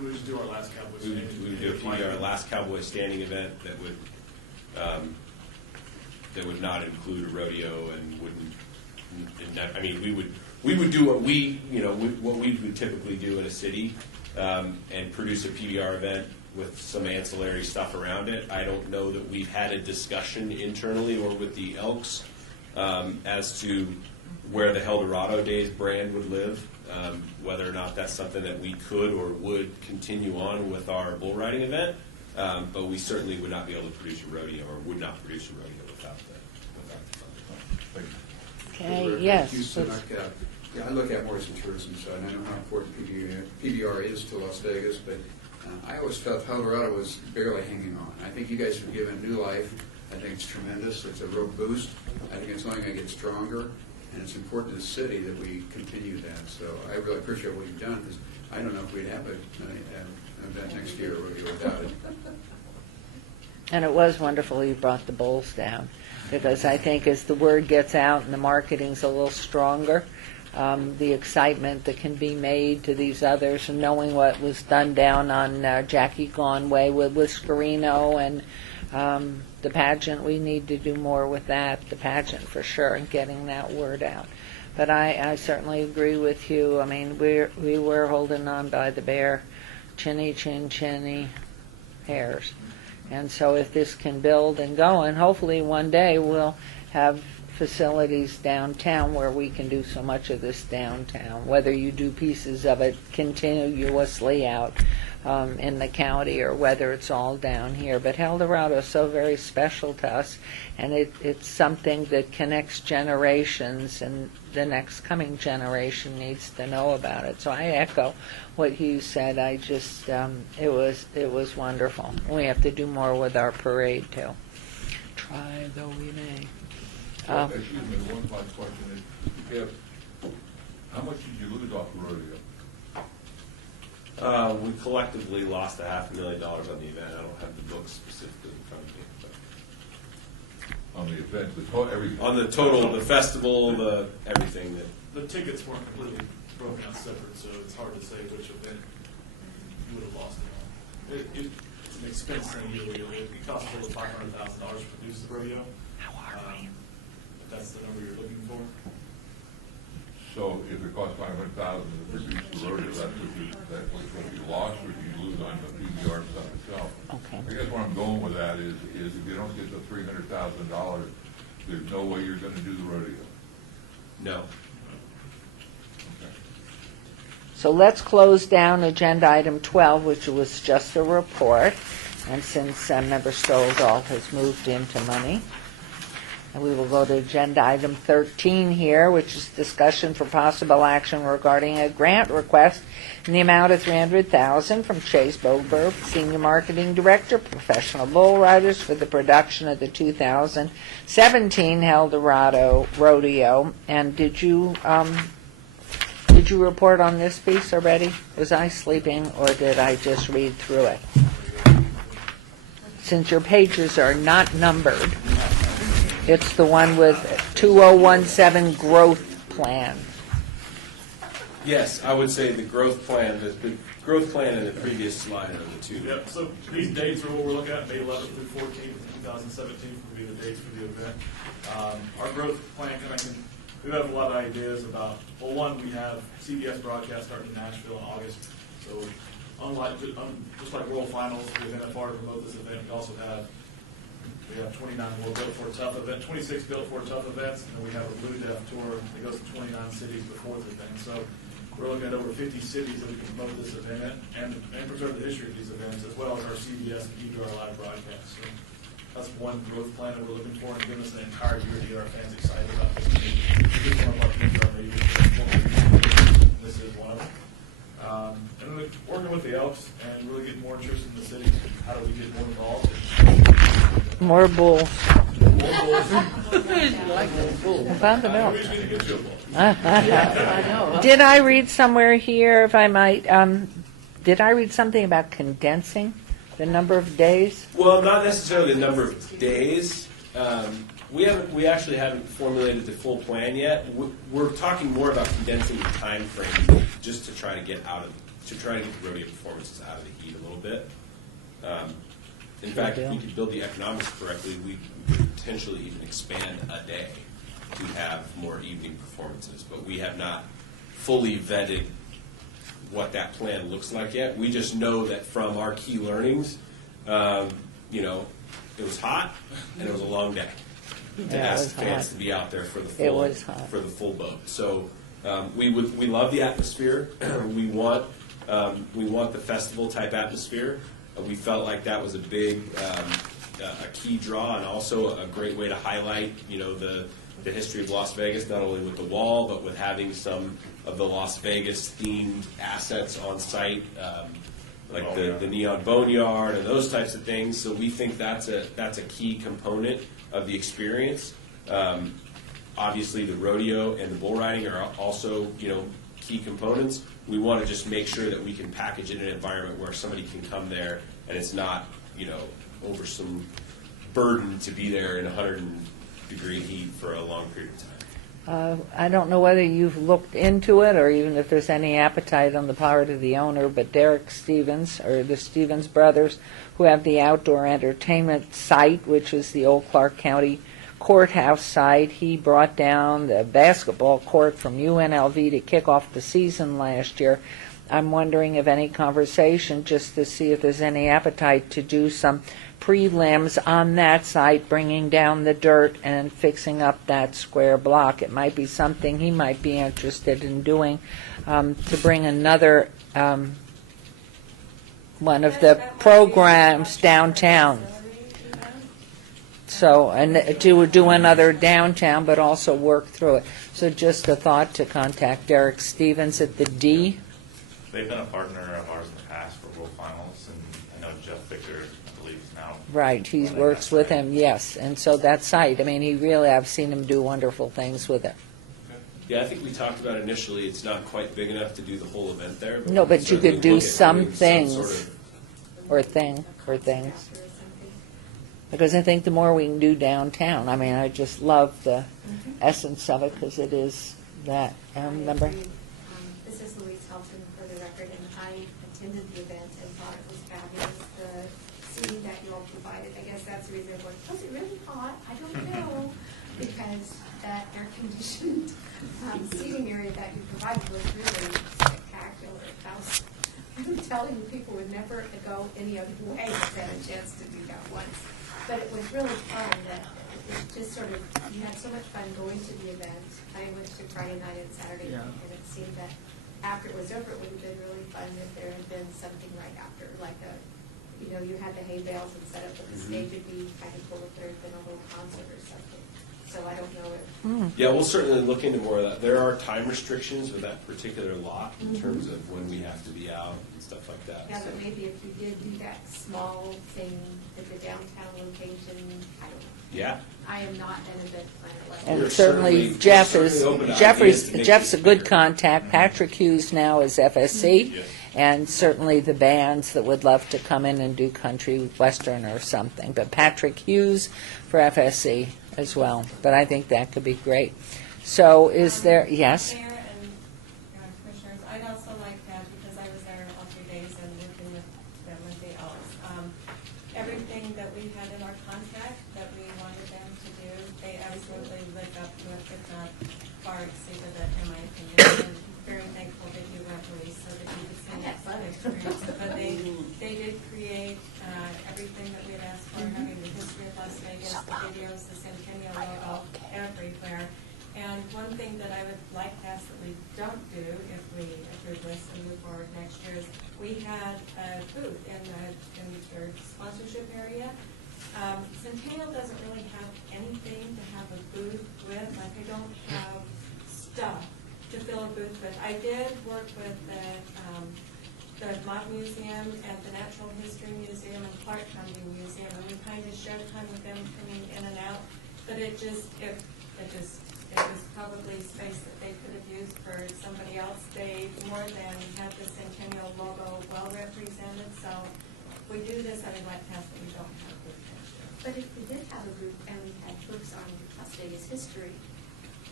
would just do our last Cowboy Standing. We would do our last Cowboy Standing event that would not include a rodeo and wouldn't. I mean, we would do what we would typically do in a city and produce a PBR event with some ancillary stuff around it. I don't know that we've had a discussion internally or with the Elks as to where the Eldorado Days brand would live, whether or not that's something that we could or would continue on with our bull riding event. But we certainly would not be able to produce a rodeo or would not produce a rodeo without the funding. Okay, yes. I look at more as a tourism side, and I know how important PBR is to Las Vegas, but I always felt Eldorado was barely hanging on. I think you guys have given new life. I think it's tremendous. It's a real boost. I think it's only going to get stronger, and it's important to the city that we continue that. So I really appreciate what you've done, because I don't know if we'd have an event next year without it. And it was wonderful you brought the bowls down, because I think as the word gets out and the marketing's a little stronger, the excitement that can be made to these others, and knowing what was done down on Jackie Conway with Scarino and the pageant, we need to do more with that, the pageant for sure, and getting that word out. But I certainly agree with you. I mean, we were holding on by the bare chinny hairs. And so if this can build and go, and hopefully one day we'll have facilities downtown where we can do so much of this downtown, whether you do pieces of it continuously out in the county or whether it's all down here. But Eldorado is so very special to us, and it's something that connects generations, and the next coming generation needs to know about it. So I echo what you said. I just it was wonderful. We have to do more with our parade too. Try though we may. Excuse me, one last question is, how much did you lose off the rodeo? We collectively lost $500,000 on the event. I don't have the books specifically in front of me. But on the event, everything? On the total, the festival, the everything. The tickets weren't completely broken out separate, so it's hard to say which event you would have lost it on. an expense in the rodeo. It costs a little $500,000 to produce the rodeo. If that's the number you're looking for. So if it costs $500,000 to produce the rodeo, that's what's going to be lost, or do you lose on the PBR stuff itself? Okay. I guess where I'm going with that is if you don't get the $300,000, there's no way you're going to do the rodeo. No. So let's close down agenda item 12, which was just a report. And since Member Stoll has moved into money, and we will go to agenda item 13 here, which is discussion for possible action regarding a grant request in the amount of $300,000 from Chase Boberg, Senior Marketing Director, Professional Bull Riders, for the production of the 2017 Eldorado Rodeo. And did you report on this piece already? Was I sleeping, or did I just read through it? Since your pages are not numbered, it's the one with 2017 growth plan. Yes, I would say the growth plan, the growth plan in the previous slide are the two. Yep, so these dates are what we're looking at, May 11th through 14th, 2017 will be the dates for the event. Our growth plan, we have a lot of ideas about, well, one, we have CBS broadcast starting in Nashville in August. So unlike, just like World Finals, we have NFR to promote this event. We have 29 more Built for Tough events, 26 Built for Tough events, and then we have a Blue Death tour that goes to 29 cities before the event. So we're looking at over 50 cities that we can promote this event and preserve the history of these events, as well as our CBS and PBR live broadcast. So that's one growth plan that we're looking for, and giving us an entire year to get our fans excited about this. This is one of our PBR meetings. This is one of them. And then working with the Elks and really getting more interest in the city. How do we get more involved? More bulls. Like those bulls. Found the milk. We just need to get you a ball. I know. Did I read somewhere here, if I might, did I read something about condensing the number of days? Well, not necessarily the number of days. We actually haven't formulated the full plan yet. We're talking more about condensing the time frame just to try to get the rodeo performances out of the heat a little bit. In fact, if we could build the economics correctly, we could potentially even expand a day to have more evening performances. But we have not fully vetted what that plan looks like yet. We just know that from our key learnings, it was hot and it was a long day. To ask fans to be out there for the full boat. So we love the atmosphere. we want the festival type atmosphere. We felt like that was a big a key draw, and also a great way to highlight the history of Las Vegas, not only with the wall but with having some of the Las Vegas themed assets on site, like the neon boneyard and those types of things. So we think that's a key component of the experience. Obviously, the rodeo and the bull riding are also key components. We want to just make sure that we can package it in an environment where somebody can come there and it's not over some burden to be there in 100-degree heat for a long period of time. I don't know whether you've looked into it or even if there's any appetite on the part of the owner, but Derek Stevens, or the Stevens brothers, who have the outdoor entertainment site, which is the old Clark County Courthouse site. He brought down the basketball court from UNLV to kick off the season last year. I'm wondering if any conversation, just to see if there's any appetite to do some prelims on that site, bringing down the dirt and fixing up that square block. It might be something he might be interested in doing, to bring another one of the programs downtown. So, and to do another downtown, but also work through it. So just a thought to contact Derek Stevens at the D. They've been a partner of ours in the past for World Finals, and I know Jeff Victor, I believe, is now. Right, he works with him, yes. And so that site, I mean, I've seen him do wonderful things with it. Yeah, I think we talked about initially, it's not quite big enough to do the whole event there. No, but you could do some things, or things. Because I think the more we can do downtown, I mean, I just love the essence of it, because it is that. Remember? This is Louise Helton for the record, and I attended the event and thought it was fabulous. The that's the reason it was it really hot? I don't know, because that air-conditioned seating area that you provided was really spectacular. I'm telling you, people would never go any other way if they had a chance to do that once. But it was really fun. That it just sort of, you had so much fun going to the event. I went to Friday night and Saturday night, and it seemed that after it was over, it would have been really fun if there had been something right after, like you had the hay bales and set up, but the stage would be kind of cool if there had been a little concert or something. So I don't know if. Yeah, we'll certainly look into more of that. There are time restrictions with that particular lot in terms of when we have to be out and stuff like that. Yeah, so. but maybe if you did do that small thing at the downtown location, I don't know. Yeah. I am not an event planner like And We're certainly certainly- Jeff we're is, certainly open to ideas to make Jeff's a this good bigger. contact. Patrick Hughes now is FSC, Yes. and certainly the bands that would love to come in and do country western or something. But Patrick Hughes for FSC as well. But I think that could be great. So is there, yes? Mayor and Commissioners, I'd also like that, because I was there all 3 days and working with them with the Elks. Everything that we had in our contract that we wanted them to do, they absolutely lived up to it, if not far exceeded it, in my opinion. And very thankful that you went, Louise, so that you could see that fun experience. But they did create everything that we had asked for, having the history of Las Vegas, the videos, the Centennial logo, everywhere. And one thing that I would like to ask that we don't do if we approve this and move forward next year is we had a booth in their sponsorship area. Centennial doesn't really have anything to have a booth with. Like, they don't have stuff to fill a booth with. I did work with the Mob Museum and the Natural History Museum and Clark County Museum, and we kind of showed time with them coming in and out. But it was probably space that they could have used for somebody else. They more than have the Centennial logo well represented. So if we do this, I would like to ask that we don't have a booth next year. But if we did have a group and we had books on Las Vegas history,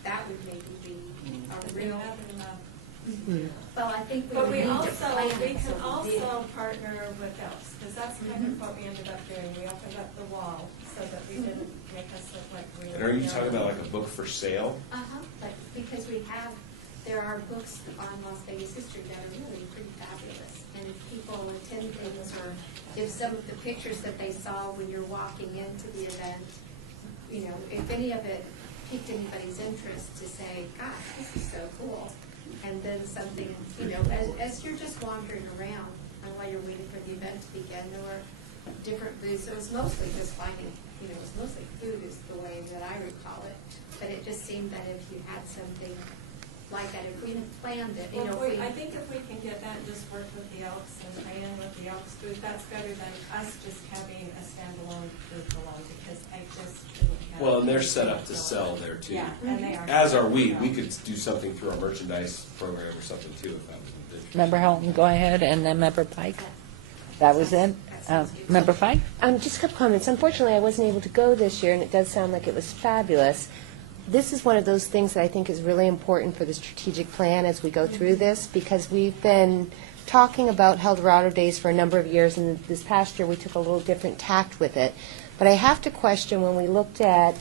that would maybe be a real. Well, I think we But would we need to also, plan we it, can so we did. also partner with Elks, because that's kind of what we ended up doing. We opened up the wall so that we didn't make us look like we were. And are you talking about like a book for sale? But because there are books on Las Vegas history that are really pretty fabulous. And if people attend things, or if some of the pictures that they saw when you're walking into the event, if any of it piqued anybody's interest to say, gosh, this is so cool. And then something, as you're just wandering around, while you're waiting for the event to begin, there were different booths. It was mostly just finding, it was mostly food is the way that I recall it. But it just seemed that if you had something like that, if we had planned it, I think if we can get that and just work with the Elks and plan with the Elks booth, that's better than us just having a standalone booth alone, because I just couldn't have. Well, and they're set up to sell there too. Yeah, and they are. As are we. We could do something through our merchandise program or something too if that was interesting. Member Holton, go ahead, and then Member Pike. That was it? Member Pike? Just a couple comments. Unfortunately, I wasn't able to go this year, and it does sound like it was fabulous. This is one of those things that I think is really important for the strategic plan as we go through this, because we've been talking about Eldorado Days for a number of years, and this past year we took a little different tact with it. But I have to question, when we looked at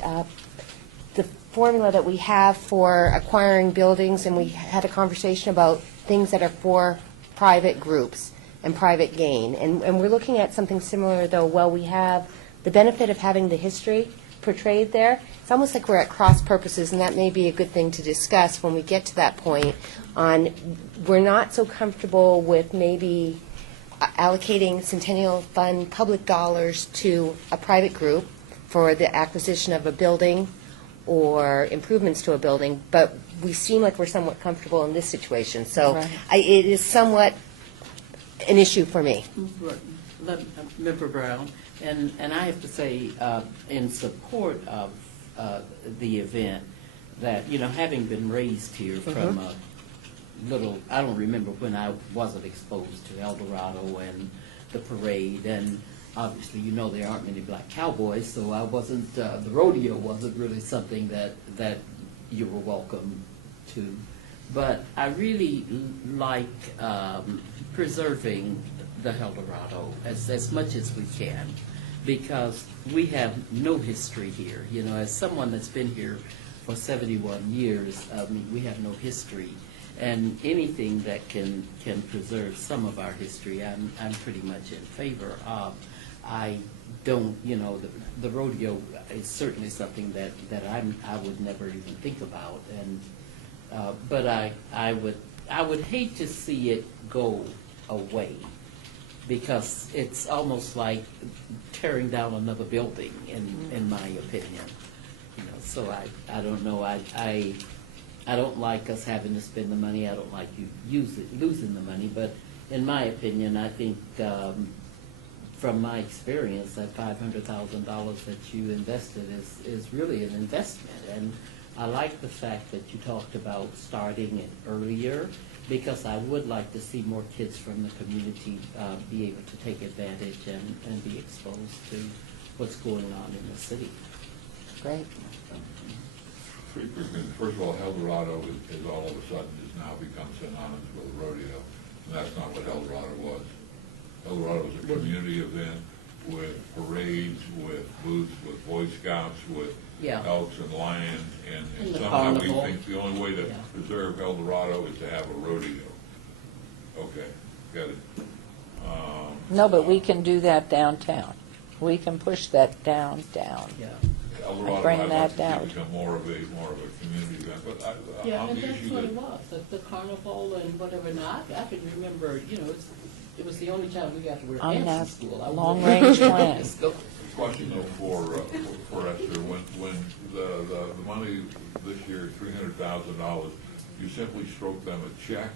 the formula that we have for acquiring buildings, and we had a conversation about things that are for private groups and private gain. And we're looking at something similar, though. Well, we have the benefit of having the history portrayed there. It's almost like we're at cross purposes, and that may be a good thing to discuss when we get to that point. We're not so comfortable with maybe allocating Centennial Fund public dollars to a private group for the acquisition of a building or improvements to a building, but we seem like we're somewhat comfortable in this situation. So it is somewhat an issue for me. Member Brown, and I have to say, in support of the event, that, having been raised here from a little, I don't remember when I wasn't exposed to El Dorado and the parade, and obviously, there aren't many black cowboys, so I wasn't, the rodeo wasn't really something that you were welcome to. But I really like preserving the El Dorado as much as we can. because we have no history here. You know, as someone that's been here for 71 years, I mean, we have no history. And anything that can preserve some of our history, I'm pretty much in favor of. I don't, you know, the rodeo is certainly something that I would never even think about. And but I would hate to see it go away, because it's almost like tearing down another building, in my opinion. You know, so I don't know. I don't like us having to spend the money. I don't like you losing the money. But in my opinion, I think from my experience, that $500,000 that you invested is really an investment. And I like the fact that you talked about starting it earlier, because I would like to see more kids from the community be able to take advantage and be exposed to what's going on in the city. Great. First of all, Eldorado is all of a sudden has now become synonymous with a rodeo, and that's not what Eldorado was. Eldorado was a community event with parades, with booths, with Boy Scouts, with elks and lions, and somehow we think the only way to preserve Eldorado is to have a rodeo. Okay, got it. No, but we can do that downtown. We can push that downtown. Yeah. Eldorado, bring I'd that like down. to become more of a community event, but Yeah, on and the that's issue what that it was, the carnival and whatever. Now, I can remember, you know, it was the only time we got to wear On pants in that school. long-range plan. question though for Esther, when the money this year, $300,000, you simply stroke them a check,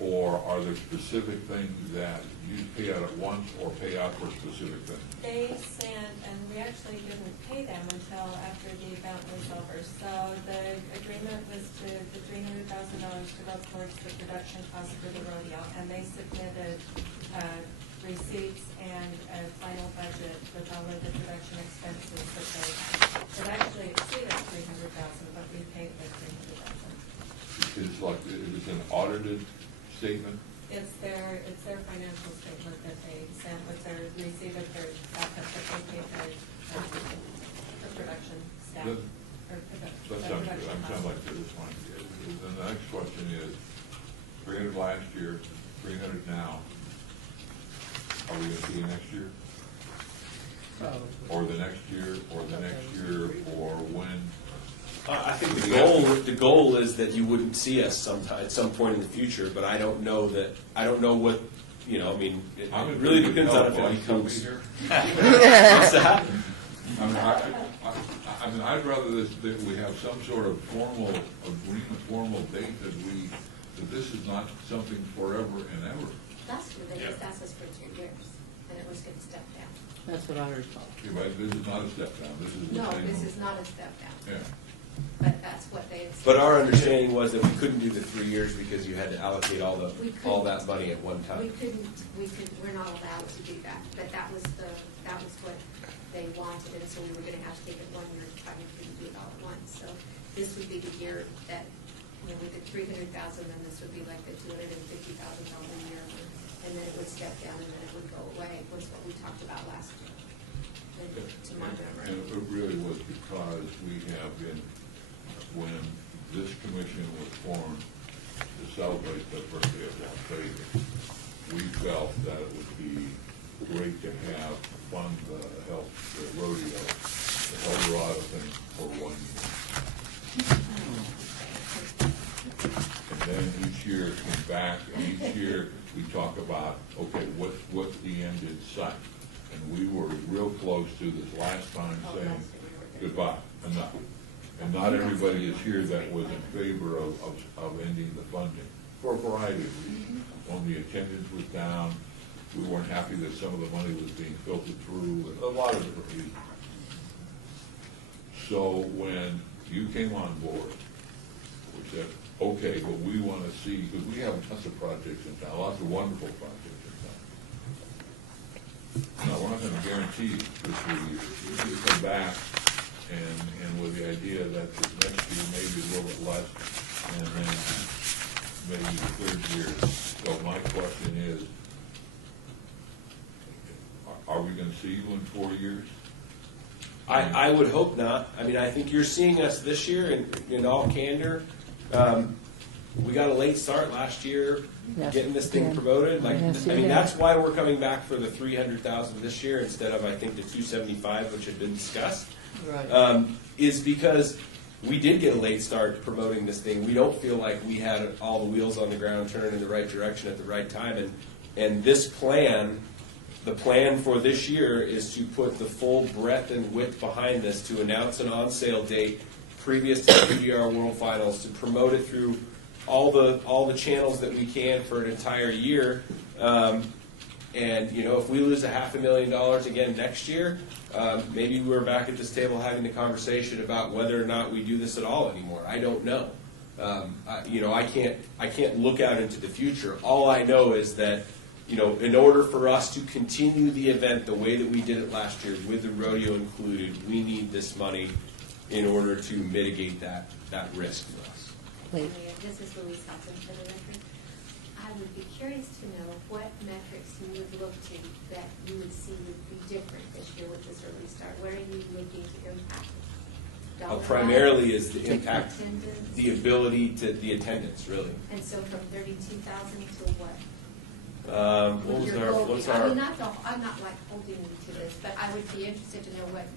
or are there specific things that you pay out at once or pay out for specific things? They sent, and we actually didn't pay them until after the event was over. So the agreement was the $300,000 to go towards the production cost for the rodeo, and they submitted receipts and a final budget with all of the production expenses that it actually exceeded $300,000, but we paid the $300,000. It's an audited statement? It's their financial statement that they sent with their receipt of their backup that they paid the production staff. That sounds good. I'm sounding like this one. And the next question is, 300 last year, 300 now. Are we going to see it next year? Or the next year, or the next year, or when? I think the goal is that you wouldn't see us sometime at some point in the future, but I don't know what, you know, I mean, it really depends on if it becomes. What's that? I mean, I'd rather that we have some sort of formal agreement, formal date that this is not something forever and ever. Last year, they just asked us for 2 years, and it was going to step down. That's what I recall. Yeah, but this is not a step down. This is the No, same. this is not a step down. Yeah. But that's what they. But our understanding was that we couldn't do the 3 years because you had to allocate all that money at one time. We're not allowed to do that, but that was what they wanted, and so we were gonna have to take it 1 year at a time. We couldn't do it all at once, so this would be the year that, you know, we did 300,000, then this would be like the $250,000 a year, and then it would step down, and then it would go away, was what we talked about last year. To my memory. And it really was because we have been, when this commission was formed to celebrate the birthday of Las Vegas, we felt that it would be great to have fund the rodeo, the Eldorado thing for 1 year. And then each year it comes back, and each year we talk about, okay, what's the end in sight? And we were real close to this last time saying, goodbye, enough. And not everybody is here that was in favor of ending the funding, for a variety of reasons. When the attendance was down, we weren't happy that some of the money was being filtered through, and a lot of different reasons. So when you came on board, we said, okay, but we want to see, because we have lots of projects in town, lots of wonderful projects in town. Now, we're not going to guarantee this will you come back and with the idea that this next year maybe a little bit less, and then maybe the third year. So my question is, Are we gonna see you in 4 years? I would hope not. I mean, I think you're seeing us this year in all candor. We got a late start last year Yes. getting this thing Yeah. promoted. Yes, you did. That's why we're coming back for the 300,000 this year instead of, I think, the 275, which had been discussed. Right. Is because we did get a late start promoting this thing. We don't feel like we had all the wheels on the ground turning in the right direction at the right time. And this plan, the plan for this year is to put the full breadth and width behind this, to announce an on-sale date previous to the PBR World Finals, to promote it through all the channels that we can for an entire year. And if we lose $500,000 again next year, maybe we're back at this table having the conversation about whether or not we do this at all anymore. I don't know. I can't look out into the future. All I know is that in order for us to continue the event the way that we did it last year, with the rodeo included, we need this money in order to mitigate that risk for us. This is Louise Hudson for the record. I would be curious to know what metrics you would look to that you would see would be different this year with this early start. What are you looking to impact? Primarily is the impact, Attendance? the ability to the attendance, really. And so from 32,000 to what? What was Your our? goal- What's I our? mean, I'm not like holding you to this, but I would be interested to know what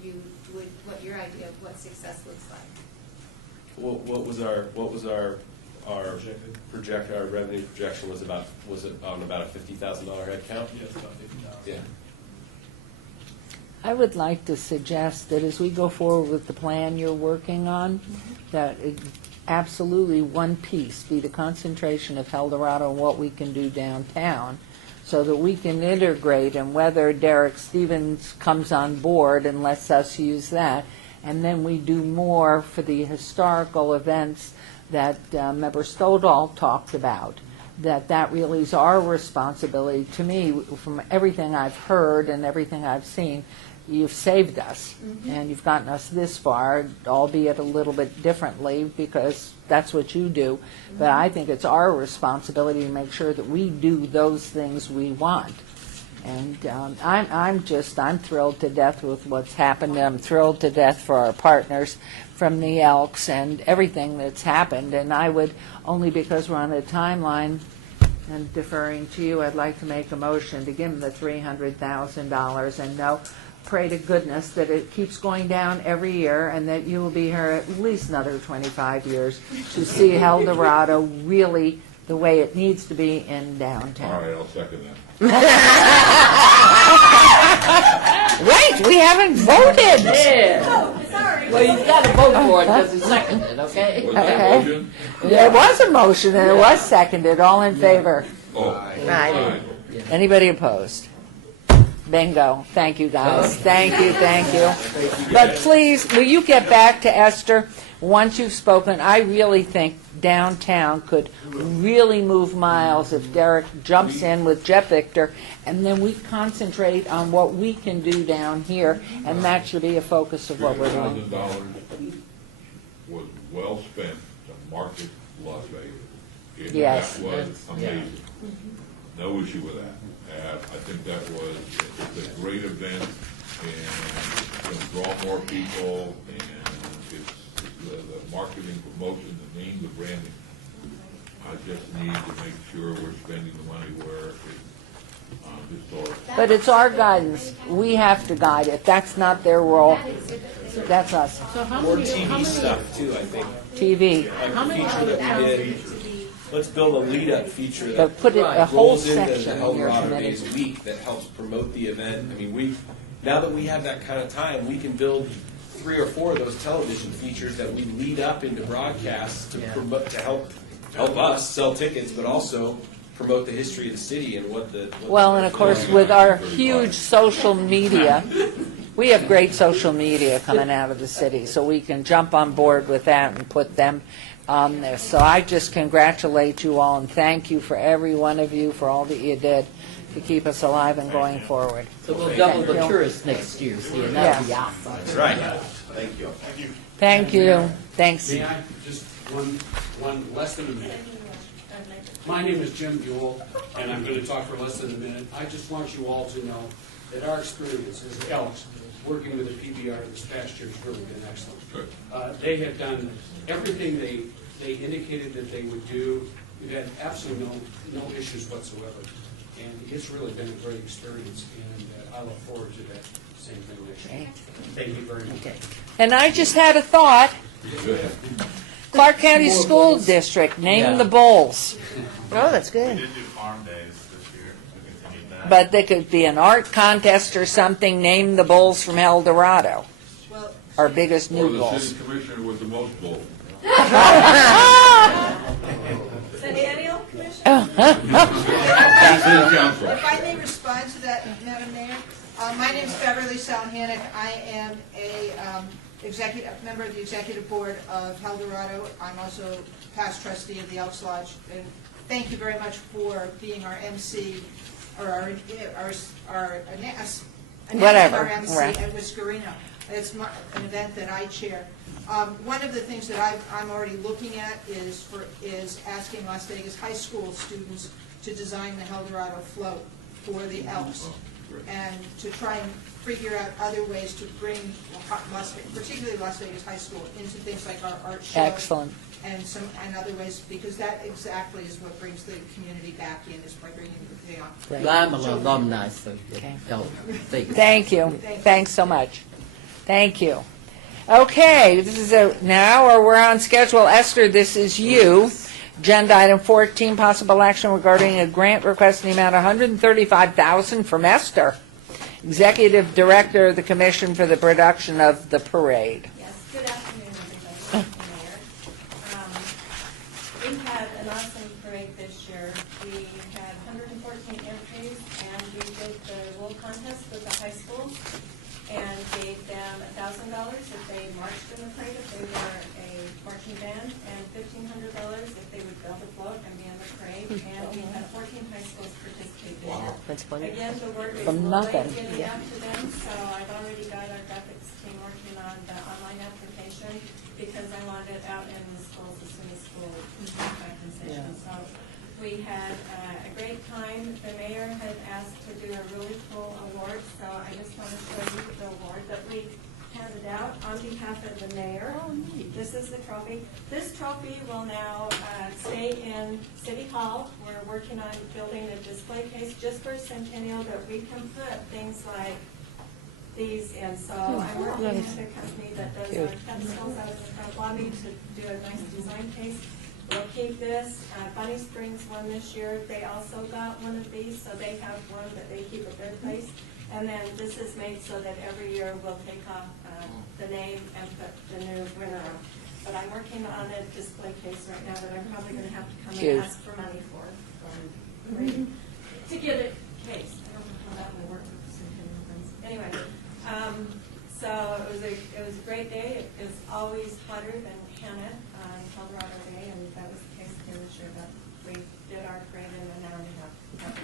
your idea of what success looks like. What was our our revenue projection was it on about a $50,000 head count? Yes, about 50,000. Yeah. I would like to suggest that as we go forward with the plan you're working on, that absolutely one piece be the concentration of Eldorado and what we can do downtown, so that we can integrate, and whether Derek Stevens comes on board and lets us use that, and then we do more for the historical events that Member Stoddall talked about, that really is our responsibility. To me, from everything I've heard and everything I've seen, you've saved us, and you've gotten us this far, albeit a little bit differently, because that's what you do. But I think it's our responsibility to make sure that we do those things we want. And I'm thrilled to death with what's happened. I'm thrilled to death for our partners from the Elks and everything that's happened. And I would, only because we're on a timeline and deferring to you, I'd like to make a motion to give them the $300,000, and pray to goodness that it keeps going down every year, and that you will be here at least another 25 years to see Eldorado really the way it needs to be in downtown. All right, I'll second that. Wait, we haven't voted. Yeah. Sorry. Well, you've got to vote for it because it's seconded, okay? Was that a motion? There was a motion and it was seconded. All in favor? Oh. Aye. Anybody opposed? Bingo. Thank you, guys. Thank you. But please, will you get back to Esther once you've spoken? I really think downtown could really move miles if Derek jumps in with Jeff Victor, and then we concentrate on what we can do down here, and that should be a focus of what we're doing. $300,000 was well spent to market Las Vegas. Yes. That was amazing. No issue with that. I think that was it's a great event, and it's going to draw more people, and it's the marketing, promotion, the name, the branding. I just need to make sure we're spending the money where it's historic. But it's our guidance. We have to guide it. That's not their role. That's us. So how More many, how TV many, stuff too, I think. TV. Like How the many feature that we did. Let's build a lead-up feature But that put it a whole rolls into section the in your Eldorado committee. Days week that helps promote the event. I mean, now that we have that kind of time, we can build 3 or 4 of those television features that we lead up into broadcasts to promote, to help us sell tickets, but also promote the history of the city and what the. Well, and of course, with our huge social media, we have great social media coming out of the city, so we can jump on board with that and put them on there. So I just congratulate you all and thank you for every one of you for all that you did to keep us alive and going forward. so we'll double the Thank you. tourists next year, see, and that'll be Yeah. awesome. That's right. Thank you. Thank you. Thanks. May I, just one less than a minute. My name is Jim Buell, and I'm going to talk for less than a minute. I just want you all to know that our experience as Elks, working with the PBR this past year, has really been excellent. They have done everything they indicated that they would do. We've had absolutely no issues whatsoever. And it's really been a great experience, and I look forward to that same thing next year. Thank you very much. And I just had a thought. Clark County School District, name the bowls. Oh, that's good. We did do farm days this year. We continued that. But they could be an art contest or something, name the bowls from El Dorado. Our biggest Or new the bowls. city commissioner with the most bowls. Centennial Commission? Council. If I may respond to that, Madam Mayor. My name is Beverly Salhannock. I am a member of the executive board of El Dorado. I'm also past trustee of the Elks Lodge. And thank you very much for being our MC, or our Whatever, our MC right. at Whiskerino. It's an event that I chair. One of the things that I'm already looking at is asking Las Vegas high school students to design the El Dorado float for the Elks, and to try and figure out other ways to bring particularly Las Vegas high school into things like our art show. Excellent. And other ways, because that exactly is what brings the community back in, is by bringing the Well, I'm an alumni, so don't think. Thank you. Thanks so much. Thank you. Okay, this is we're on schedule. Esther, this is you. Agenda item 14, possible action regarding a grant request in the amount of $135,000 from Esther, Executive Director of the Commission for the production of the parade. Yes, good afternoon, everybody. Mayor. We had an awesome parade this year. We had 114 entries, and we did the roll contest with the high schools and gave them $1,000 if they marched in the parade, if they were a marching band, and $1,500 if they would build a float and be in the parade. And we had 14 high schools participate this year. That's wonderful. Again, the word is From nothing. getting out to them, so I've already got our graphics team working on the online application, because I want it out in the schools as soon as school is back in session. So we had a great time. The mayor had asked to do a really cool award, so I just want to show you the award that we handed out on behalf of the mayor. This is the trophy. This trophy will now stay in City Hall. We're working on building a display case just for Centennial that we can put things like these in. So I'm working with a company that does our pedestals out in the front lobby to do a nice design case. We'll keep this. Bunny Springs won this year. They also got one of these, so they have one that they keep at their place. And then this is made so that every year we'll take off the name and put the new winner on. But I'm working on a display case right now that I'm probably going to have to come and ask for money for. To get a case. I don't know how that will work with Centennial friends. Anyway, so it was a great day. It was always hotter than Hannah on Colorado Day, and that was the case here this year. But we did our parade in an hour and a half.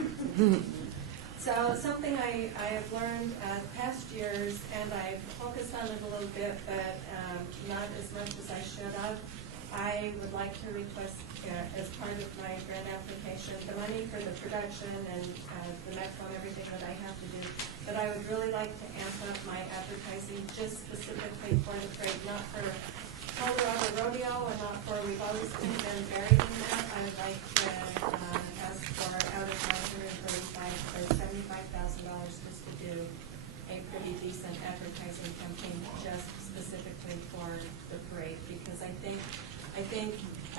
So something I have learned past years, and I've focused on it a little bit, but not as much as I should have. I would like to request, as part of my grant application, the money for the production and the metro and everything that I have to do. But I would really like to amp up my advertising just specifically for the parade, not for Colorado Rodeo, or not for, we've always been buried in that. I would like to ask for out of my $135,000 just to do a pretty decent advertising campaign just specifically for the parade, because I think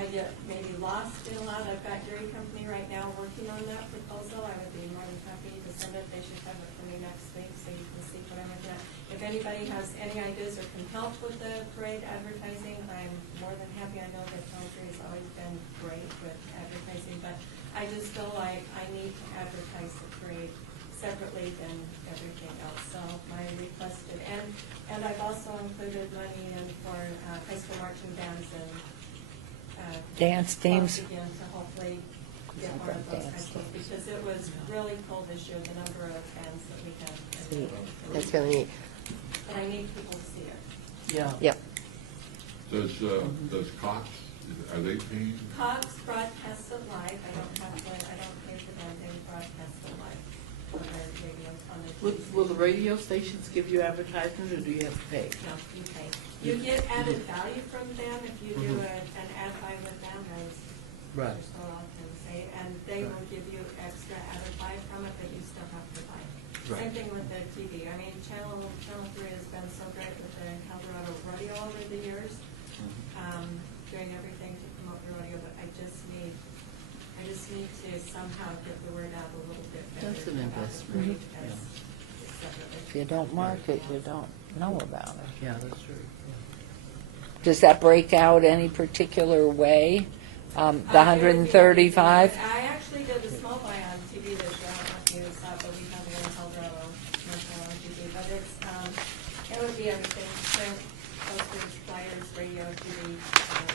I get maybe lost in a lot. I've got Gary Company right now working on that proposal. I would be more than happy to send it. They should have it for me next week, so you can see what I'm looking at. If anybody has any ideas or can help with the parade advertising, I'm more than happy. I know that Country has always been great with advertising, but I just feel like I need to advertise the parade separately than everything else. So my requested, and I've also included money in for high school marching bands and dance teams. Again, to hopefully get one of those high schools, because it was really cool this year, the number of bands that we had. That's really neat. And I need people to see it. Yeah. Yep. Does Cox, are they paying? Cox broadcasts it live. I don't pay for them. They broadcast it live. their radios on the Will the radio stations give you advertisement, or do you have to pay? No, you pay. You get added value from them if you do an ad buy with them, as Right. Mr. Solon can say, and they will give you extra added buy from it, but you still have to buy. Right. Same thing with the TV. I mean, Channel 3 has been so great with the Colorado rodeo over the years, doing everything to promote the rodeo, but I just need to somehow get the word out a little bit better. That's an about the investment. parade as separately. If you don't market, you don't know about it. Yeah, that's true. Does that break out any particular way? The 135? I actually did a small buy on TV this year. I don't know if you saw it, but we have it in Colorado commercial on TV. But it would be everything: print, posters, flyers, radio, TV,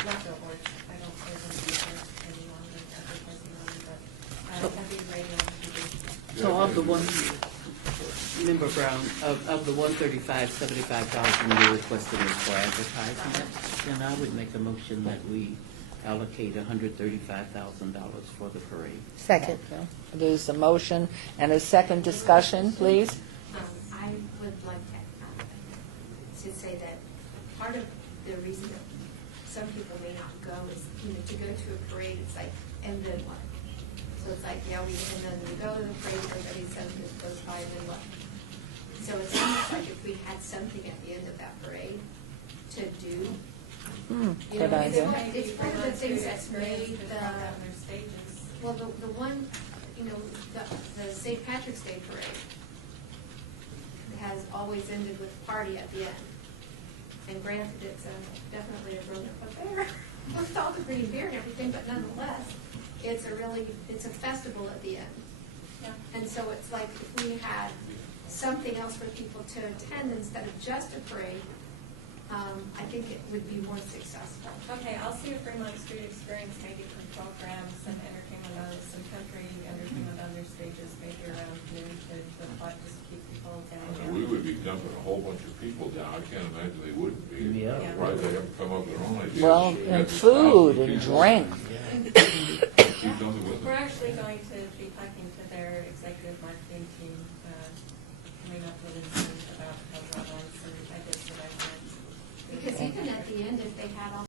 leftovers. I don't say them either any longer advertising on it, but heavy radio and TV. So of the one, Member Brown, of the 135, $75,000 you're requesting is for advertisement, then I would make a motion that we allocate $135,000 for the parade. Second. There's a motion and a second discussion, please. I would like to say that part of the reason that some people may not go is, to go to a parade, it's like, and then what? So it's like, and then we go to the parade, everybody says it goes by, and then what? So it's almost like if we had something at the end of that parade to do. Good idea. It's one of the things that's made their stages. well, the one, the St. Patrick's Day parade has always ended with a party at the end. And granted, it's definitely a brilliant affair with all the green beer and everything, but nonetheless, it's a festival at the end. Yeah. And so it's like if we had something else for people to attend instead of just a parade, I think it would be more successful. Okay, I'll see if Fremont Street Experience may do some programs, some entertainment on some country entertainment on their stages, maybe around noon to just keep people down. We would be dumping a whole bunch of people down. I can't imagine they wouldn't be. Yeah. Why they haven't come up with their own ideas. Well, You and got these food thousands of and people. drink. Keep something with We're them. actually going to be talking to their executive marketing team, coming up with information about how that wants and ideas that I want. Because even at the end, if they had all